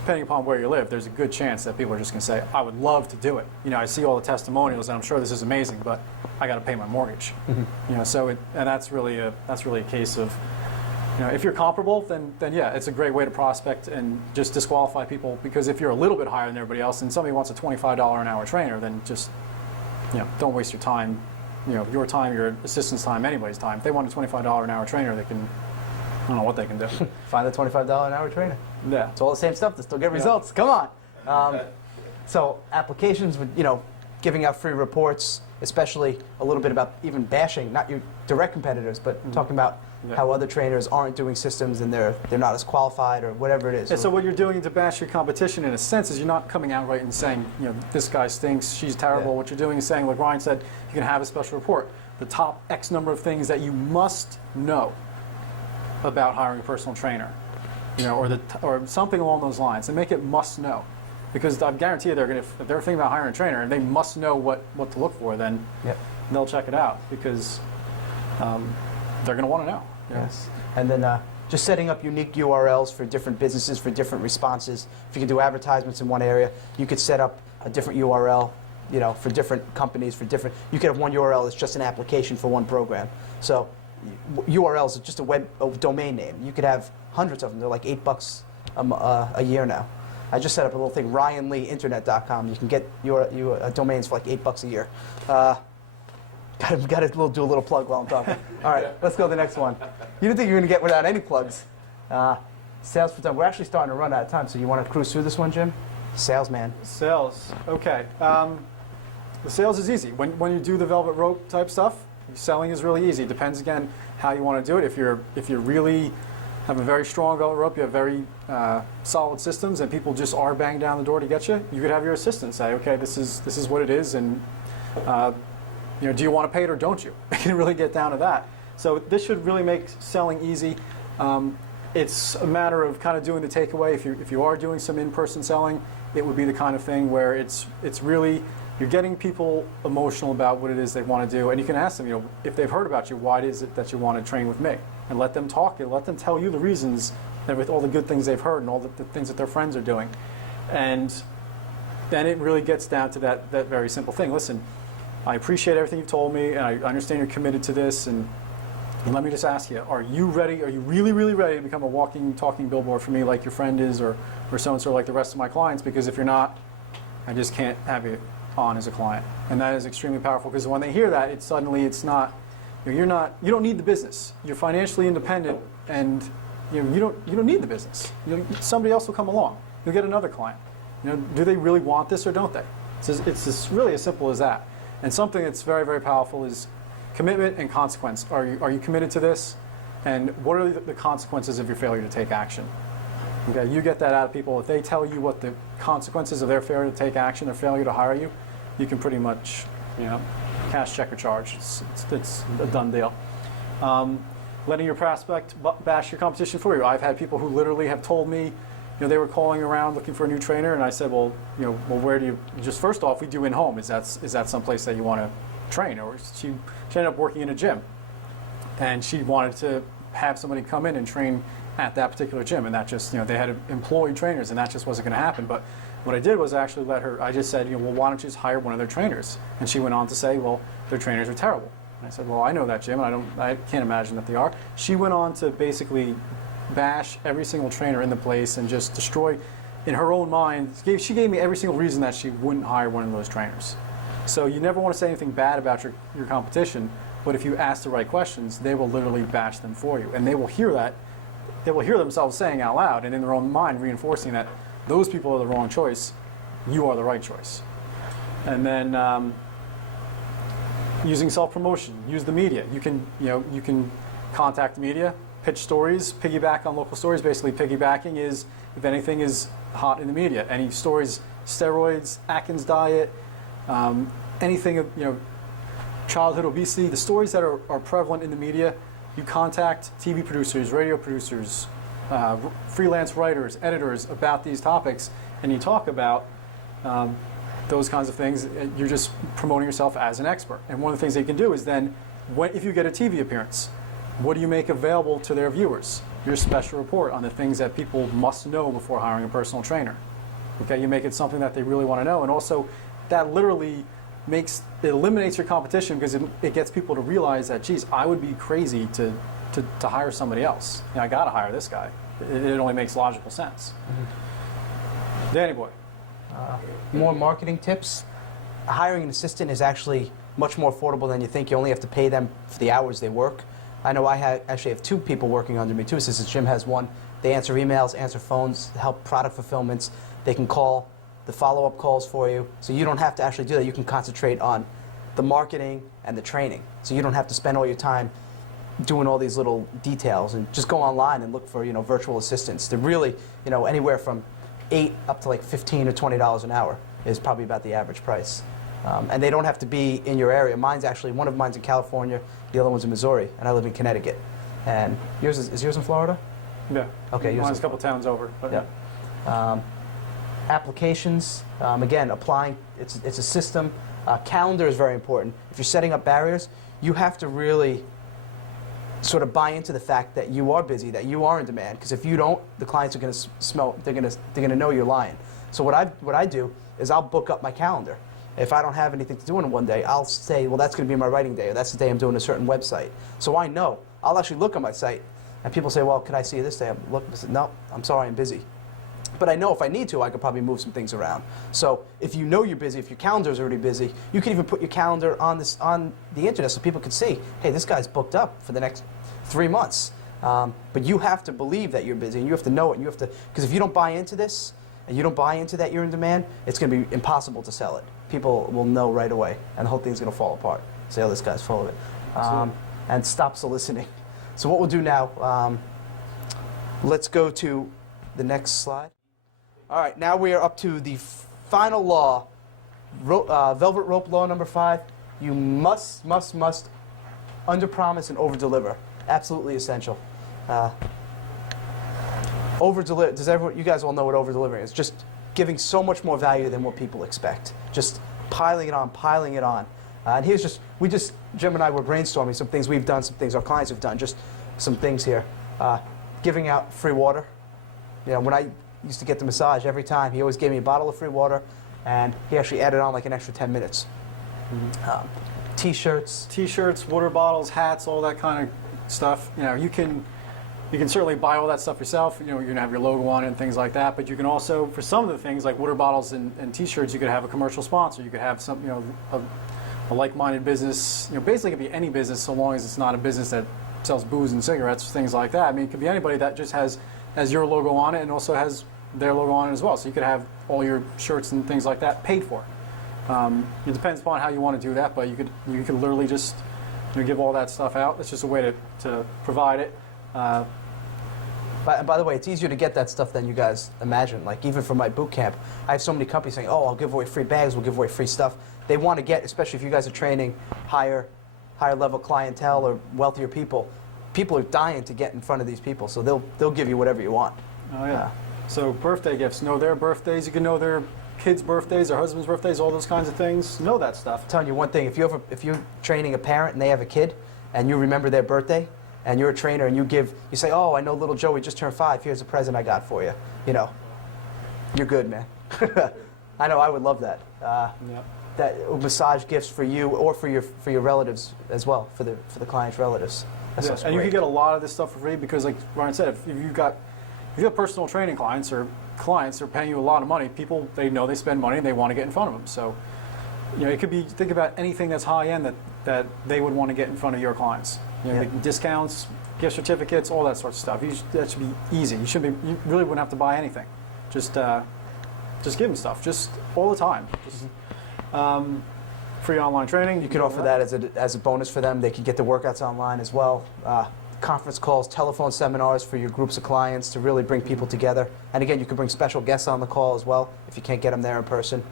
depending upon where you live, there's a good chance that people are just going to say, I would love to do it. I see all the testimonials, and I'm sure this is amazing, but I got to pay my mortgage. So that's really a case of, if you're comparable, then yeah, it's a great way to prospect and just disqualify people, because if you're a little bit higher than everybody else and somebody wants a $25 an hour trainer, then just, don't waste your time, your time, your assistant's time, anybody's time. If they want a $25 an hour trainer, they can, I don't know what they can do. Find a $25 an hour trainer. Yeah. It's all the same stuff to still get results. Come on. So applications with, giving out free reports, especially a little bit about even bashing, not your direct competitors, but talking about how other trainers aren't doing systems and they're not as qualified or whatever it is. And so what you're doing to bash your competition, in a sense, is you're not coming out right and saying, this guy stinks, she's terrible. Yeah. What you're doing is saying, like Ryan said, you can have a special report. The top X number of things that you must know about hiring a personal trainer, or something along those lines, and make it must know, because I guarantee you if they're thinking about hiring a trainer and they must know what to look for, then they'll check it out, because they're going to want to know. Yes, and then just setting up unique URLs for different businesses for different responses. If you can do advertisements in one area, you could set up a different URL, for different companies for different. You could have one URL that's just an application for one program. So URLs is just a domain name. You could have hundreds of them. They're like $8 a year now. I just set up a little thing, RyanLeeInternet.com. You can get your domains for like $8 a year. Got to do a little plug while I'm talking. All right, let's go to the next one. You didn't think you were going to get without any plugs. Sales for time. We're actually starting to run out of time, so you want to cruise through this one, Jim? Salesman. Sales. Okay. The sales is easy. When you do the Velvet Rope type stuff, selling is really easy. It depends, again, how you want to do it. If you really have a very strong Velvet Rope, you have very solid systems, and people just are banging down the door to get you, you could have your assistant say, okay, this is what it is, and do you want to pay it or don't you? You can really get down to that. So this should really make selling easy. It's a matter of kind of doing the takeaway. If you are doing some in-person selling, it would be the kind of thing where it's really, you're getting people emotional about what it is they want to do, and you can ask them, if they've heard about you, why is it that you want to train with me? And let them talk, and let them tell you the reasons, and with all the good things they've heard and all the things that their friends are doing. And then it really gets down to that very simple thing. Listen, I appreciate everything you've told me, and I understand you're committed to this, and let me just ask you, are you ready, are you really, really ready to become a walking, talking billboard for me like your friend is, or so-and-so like the rest of my clients? Because if you're not, I just can't have you on as a client. And that is extremely powerful, because when they hear that, it's not, You don't need the business. You're financially independent, and you don't need the business. Somebody else will come along. You'll get another client. Do they really want this or don't they? It's just really as simple as that. And something that's very, very powerful is commitment and consequence. Are you committed to this? And what are the consequences of your failure to take action? Okay, you get that out of people. If they tell you what the consequences of their failure to take action, their failure to hire you, you can pretty much, cash, check, or charge. It's a done deal. Letting your prospect bash your competition for you. I've had people who literally have told me, they were calling around looking for a new trainer, and I said, well, where do you? Just first off, we do in-home. Is that someplace that you want to train? Or she ended up working in a gym, and she wanted to have somebody come in and train at that particular gym, and that just, they had employed trainers, and that just wasn't going to happen. But what I did was actually I just said, well, why don't you just hire one of their trainers? And she went on to say, well, their trainers are terrible. And I said, well, I know that gym, and I can't imagine that they are. She went on to basically bash every single trainer in the place and just destroy, in her own mind, she gave me every single reason that she wouldn't hire one of those trainers. So you never want to say anything bad about your competition, but if you ask the right questions, they will literally bash them for you. And they will hear that. They will hear themselves saying out loud and in their own mind reinforcing that those people are the wrong choice, you are the right choice. And then using self-promotion, use the media. You can contact the media, pitch stories, piggyback on local stories. Basically, piggybacking is if anything is hot in the media, any stories, steroids, Atkins diet, anything, childhood obesity, the stories that are prevalent in the media, you contact TV producers, radio producers, freelance writers, editors about these topics, and you talk about those kinds of things. You're just promoting yourself as an expert. And one of the things they can do is then, if you get a TV appearance, what do you make available to their viewers? Your special report on the things that people must know before hiring a personal trainer. Okay, you make it something that they really want to know, and also that literally eliminates your competition because it gets people to realize that, geez, I would be crazy to hire somebody else. I got to hire this guy. It only makes logical sense. Mm-hmm. Danny boy. More marketing tips. Hiring an assistant is actually much more affordable than you think. You only have to pay them for the hours they work. I know I actually have 2 people working under me, 2 assistants. Jim has 1. They answer emails, answer phones, help product fulfillments. They can call the follow-up calls for you. So you don't have to actually do that. You can concentrate on the marketing and the training. So you don't have to spend all your time doing all these little details, and just go online and look for, virtual assistants. They're really, anywhere from $8 up to like $15 or $20 an hour is probably about the average price. And they don't have to be in your area. One of mine's in California, the other one's in Missouri, and I live in Connecticut. And yours is yours in Florida? Yeah. Okay. Mine's a couple towns over. But yeah. Applications, again, applying, it's a system. Calendar is very important. If you're setting up barriers, you have to really sort of buy into the fact that you are busy, that you are in demand. Because if you don't, the clients are going to smell. They're going to know you're lying. So what I do is I'll book up my calendar. If I don't have anything to do in one day, I'll say, well, that's going to be my writing day, or that's the day I'm doing a certain website. So I know. I'll actually look on my site, and people say, well, can I see you this day? I said, no, I'm sorry, I'm busy. But I know if I need to, I could probably move some things around. So if you know you're busy, if your calendar is already busy, you can even put your calendar on the internet so people can see, hey, this guy's booked up for the next 3 months. But you have to believe that you're busy, and you have to know it. And you have to, because if you don't buy into this, and you don't buy into that you're in demand, it's going to be impossible to sell it. People will know right away, and the whole thing's going to fall apart. Say, oh, this guy's full of it. And stop soliciting. So what we'll do now, let's go to the next slide. All right, now we are up to the final law, velvet rope law number 5. You must underpromise and overdeliver. Absolutely essential. Overdeliver. You guys all know what overdelivering is. Just giving so much more value than what people expect. Just piling it on. And Jim and I were brainstorming some things we've done, some things our clients have done, just some things here. Giving out free water. When I used to get the massage every time, he always gave me a bottle of free water, and he actually added on like an extra 10 minutes. Mm-hmm. T-shirts, water bottles, hats, all that kind of stuff. You can certainly buy all that stuff yourself. You're going to have your logo on it and things like that. But you can also, for some of the things like water bottles and T-shirts, you could have a commercial sponsor. You could have some, a a like-minded business. Basically it could be any business so long as it's not a business that sells booze and cigarettes, things like that. I mean, it could be anybody that just has your logo on it and also has their logo on it as well. So you could have all your shirts and things like that paid for. It depends upon how you want to do that, but you could literally just give all that stuff out. It's just a way to provide it. By the way, it's easier to get that stuff than you guys imagine. Like even for my boot camp, I have so many companies saying, "Oh, I'll give away free bags. We'll give away free stuff." They want to get, especially if you guys are training higher level clientele or wealthier people. People are dying to get in front of these people, so they'll give you whatever you want. Oh yeah. So birthday gifts, know their birthdays. You can know their kids' birthdays, their husband's birthdays, all those kinds of things. Know that stuff. I'm telling you one thing: if you're training a parent and they have a kid, and you remember their birthday, and you're a trainer and you say, "Oh, I know little Joey just turned 5. Here's a present I got for you." You're good, man. I know I would love that. That massage gifts for you or for your relatives as well, for the client's relatives. That sounds and you great. can get a lot of this stuff for free because, like Ryan said, if you have personal training clients or clients that are paying you a lot of money, people, they know they spend money and they want to get in front of them. So, it could be, think about anything that's high end that they would want to get in front of your clients. Like discounts, gift certificates, all that sort of stuff. That should be easy. You really wouldn't have to buy anything. Just give them stuff, just all the time. Free online training. You could offer that as a bonus for them. They could get the workouts online as well. Conference calls, telephone seminars for your groups of clients to really bring people together. And again, you can bring special guests on the call as well if you can't get them there in person.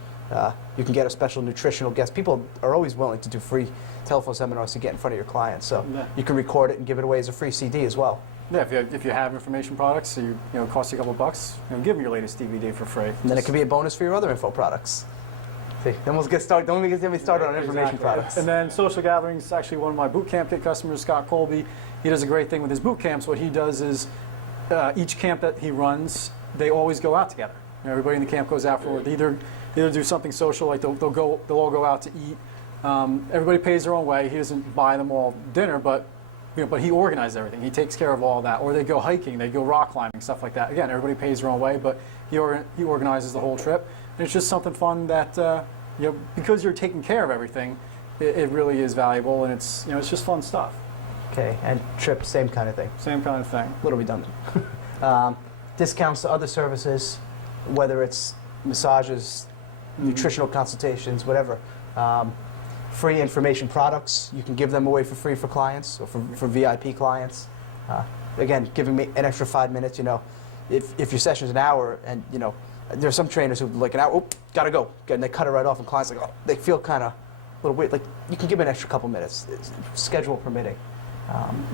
You can get a special nutritional guest. People are always willing to do free telephone seminars to get in front of your clients. So you can record it and give it away as a free CD as well. Yeah, if you have information products, so it costs you a couple of bucks, give them your latest DVD for free. And then it could be a bonus for your other info products. See, then we'll get started. Don't get me started on information products. And then social gatherings. Actually, one of my boot camp kit customers, Scott Colby, he does a great thing with his boot camps. What he does is each camp that he runs, they always go out together. Everybody in the camp goes out for they either do something social, like they'll all go out to eat. Everybody pays their own way. He doesn't buy them all dinner, but he organizes everything. He takes care of all that. Or they go hiking, they go rock climbing, stuff like that. Again, everybody pays their own way, but he organizes the whole trip. And it's just something fun that because you're taking care of everything, it really is valuable, and it's just fun stuff. Okay, and trip, same kind of thing. Same kind of thing. A little redundant. Discounts to other services, whether it's massages, nutritional consultations, whatever. Free information products, you can give them away for free for clients or for VIP clients. Again, giving me an extra 5 minutes, if your session's an hour and, there's some trainers who like an hour, gotta go. And they cut it right off and clients like, they feel kind of a little weird. Like, you can give an extra couple minutes, schedule permitting.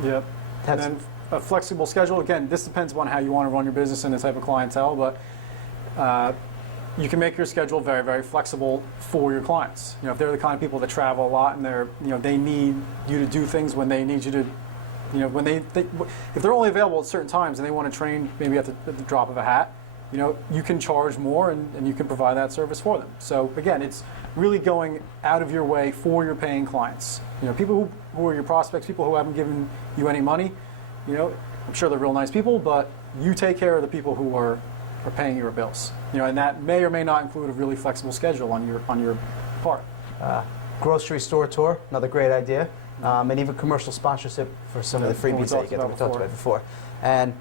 Yep. And then a flexible schedule. Again, this depends on how you want to run your business and the type of clientele, but you can make your schedule very, very flexible for your clients. If they're the kind of people that travel a lot and they need you to do things when they need you to, if they're only available at certain times and they want to train maybe at the drop of a hat, you can charge more and you can provide that service for them. So again, it's really going out of your way for your paying clients. People who are your prospects, people who haven't given you any money, I'm sure they're real nice people, but you take care of the people who are paying your bills. And that may or may not include a really flexible schedule on your part. Grocery store tour, another great idea. And even commercial sponsorship for some of the freebies that you get that we talked about before. And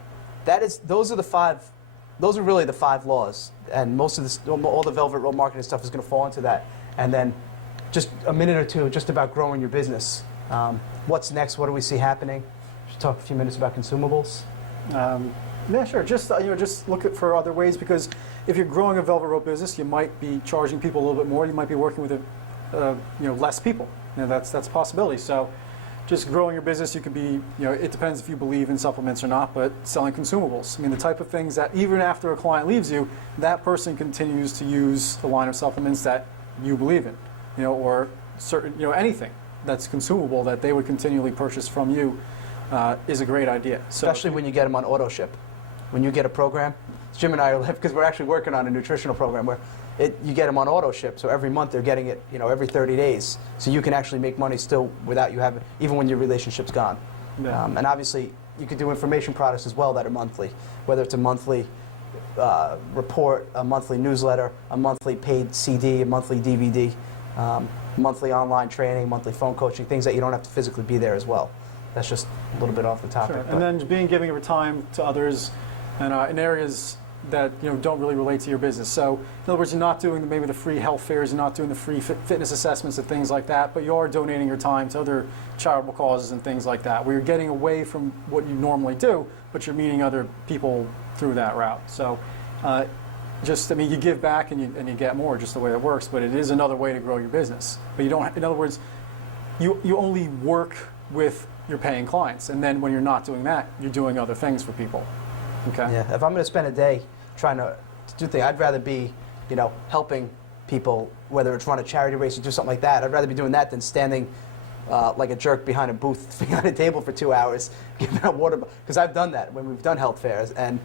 those are really the 5 laws, and most of this, all the Velvet Rope marketing stuff is going to fall into that. And then just a minute or two just about growing your business. What's next? What do we see happening? Should talk a few minutes about consumables. Yeah, sure. Just just look for other ways, because if you're growing a Velvet Rope business, you might be charging people a little bit more. You might be working with less people. That's a possibility. So just growing your business, you could be, it depends if you believe in supplements or not, but selling consumables. I mean, the type of things that even after a client leaves you, that person continues to use the line of supplements that you believe in, or certain, anything that's consumable that they would continually purchase from you is a great idea. So, especially when you get them on auto ship. When you get a program, Jim and I are, because we're actually working on a nutritional program where you get them on auto ship, so every month they're getting it, every 30 days. So you can actually make money still without you having, even when your relationship's gone. Yeah. And obviously, you could do information products as well that are monthly, whether it's a monthly report, a monthly newsletter, a monthly paid CD, a monthly DVD. monthly online training, monthly phone coaching, things that you don't have to physically be there as well. That's just a little bit off the topic. Sure. but- And then being giving your time to others and in areas that don't really relate to your business. So in other words, you're not doing maybe the free health fairs, you're not doing the free fitness assessments and things like that, but you are donating your time to other charitable causes and things like that, where you're getting away from what you normally do, but you're meeting other people through that route. So you give back and you get more, just the way it works, but it is another way to grow your business. But you don't, in other words, you only work with your paying clients, and then when you're not doing that, you're doing other things for people. Okay. Yeah, if I'm going to spend a day trying to do things, I'd rather be, helping people, whether it's run a charity race or do something like that. I'd rather be doing that than standing like a jerk behind a booth, behind a table for 2 hours, giving out water. Because I've done that when we've done health fairs, and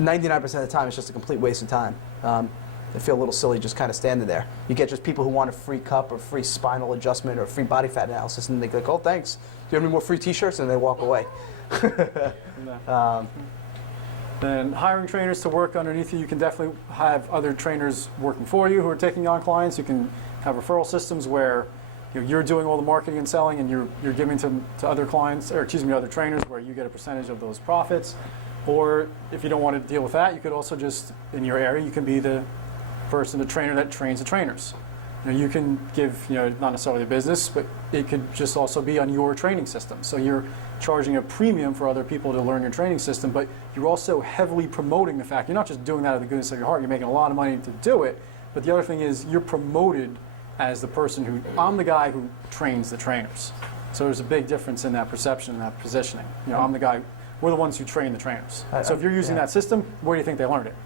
99% of the time it's just a complete waste of time. I feel a little silly just kind of standing there. You get just people who want a free cup or free spinal adjustment or free body fat analysis, and they go, oh, thanks. Do you have any more free T-shirts? And they walk away. Then hiring trainers to work underneath you, you can definitely have other trainers working for you who are taking on clients. You can have referral systems where you're doing all the marketing and selling, and you're giving to other clients, or other trainers, where you get a percentage of those profits. Or if you don't want to deal with that, you could also just, in your area, you can be the person, the trainer that trains the trainers. You can give, not necessarily a business, but it could just also be on your training system. So you're charging a premium for other people to learn your training system, but you're also heavily promoting the fact, you're not just doing that out of the goodness of your heart, you're making a lot of money to do it, but the other thing is you're promoted as the person who, I'm the guy who trains the trainers. So there's a big difference in that perception and that positioning. I'm the guy, we're the ones who train the trainers. So if you're using that system, where do you think they learned it?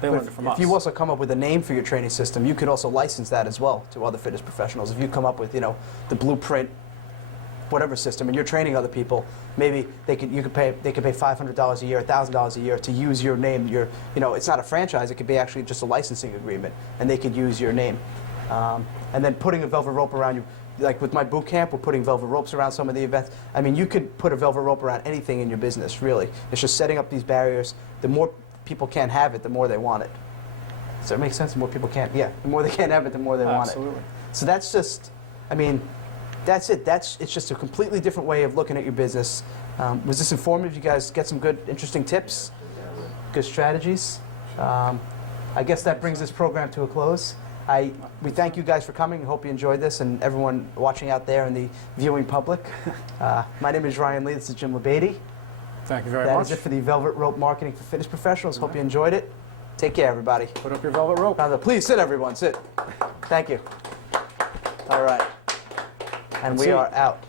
They learned it from us. If you also come up with a name for your training system, you could also license that as well to other fitness professionals. If you come up with, the blueprint, whatever system, and you're training other people, maybe they could pay $500 a year, $1,000 a year to use your name. It's not a franchise; it could be actually just a licensing agreement, and they could use your name. And then putting a velvet rope around you, like with my boot camp, we're putting velvet ropes around some of the events. I mean, you could put a velvet rope around anything in your business, really. It's just setting up these barriers. The more people can't have it, the more they want it. Does that make sense? The more people can't, the more they can't have it, the more they want it. Absolutely. So that's just, that's it. It's just a completely different way of looking at your business. Was this informative? You guys get some good, interesting tips, good strategies. I guess that brings this program to a close. We thank you guys for coming. I hope you enjoyed this, and everyone watching out there in the viewing public. My name is Ryan Lee. This is Jim Labady. Thank you very much. That is it for the Velvet Rope Marketing for Fitness Professionals. Hope you enjoyed it. Take care, everybody. Put up your velvet rope. Please sit, everyone. Sit. Thank you. All right. And we are out.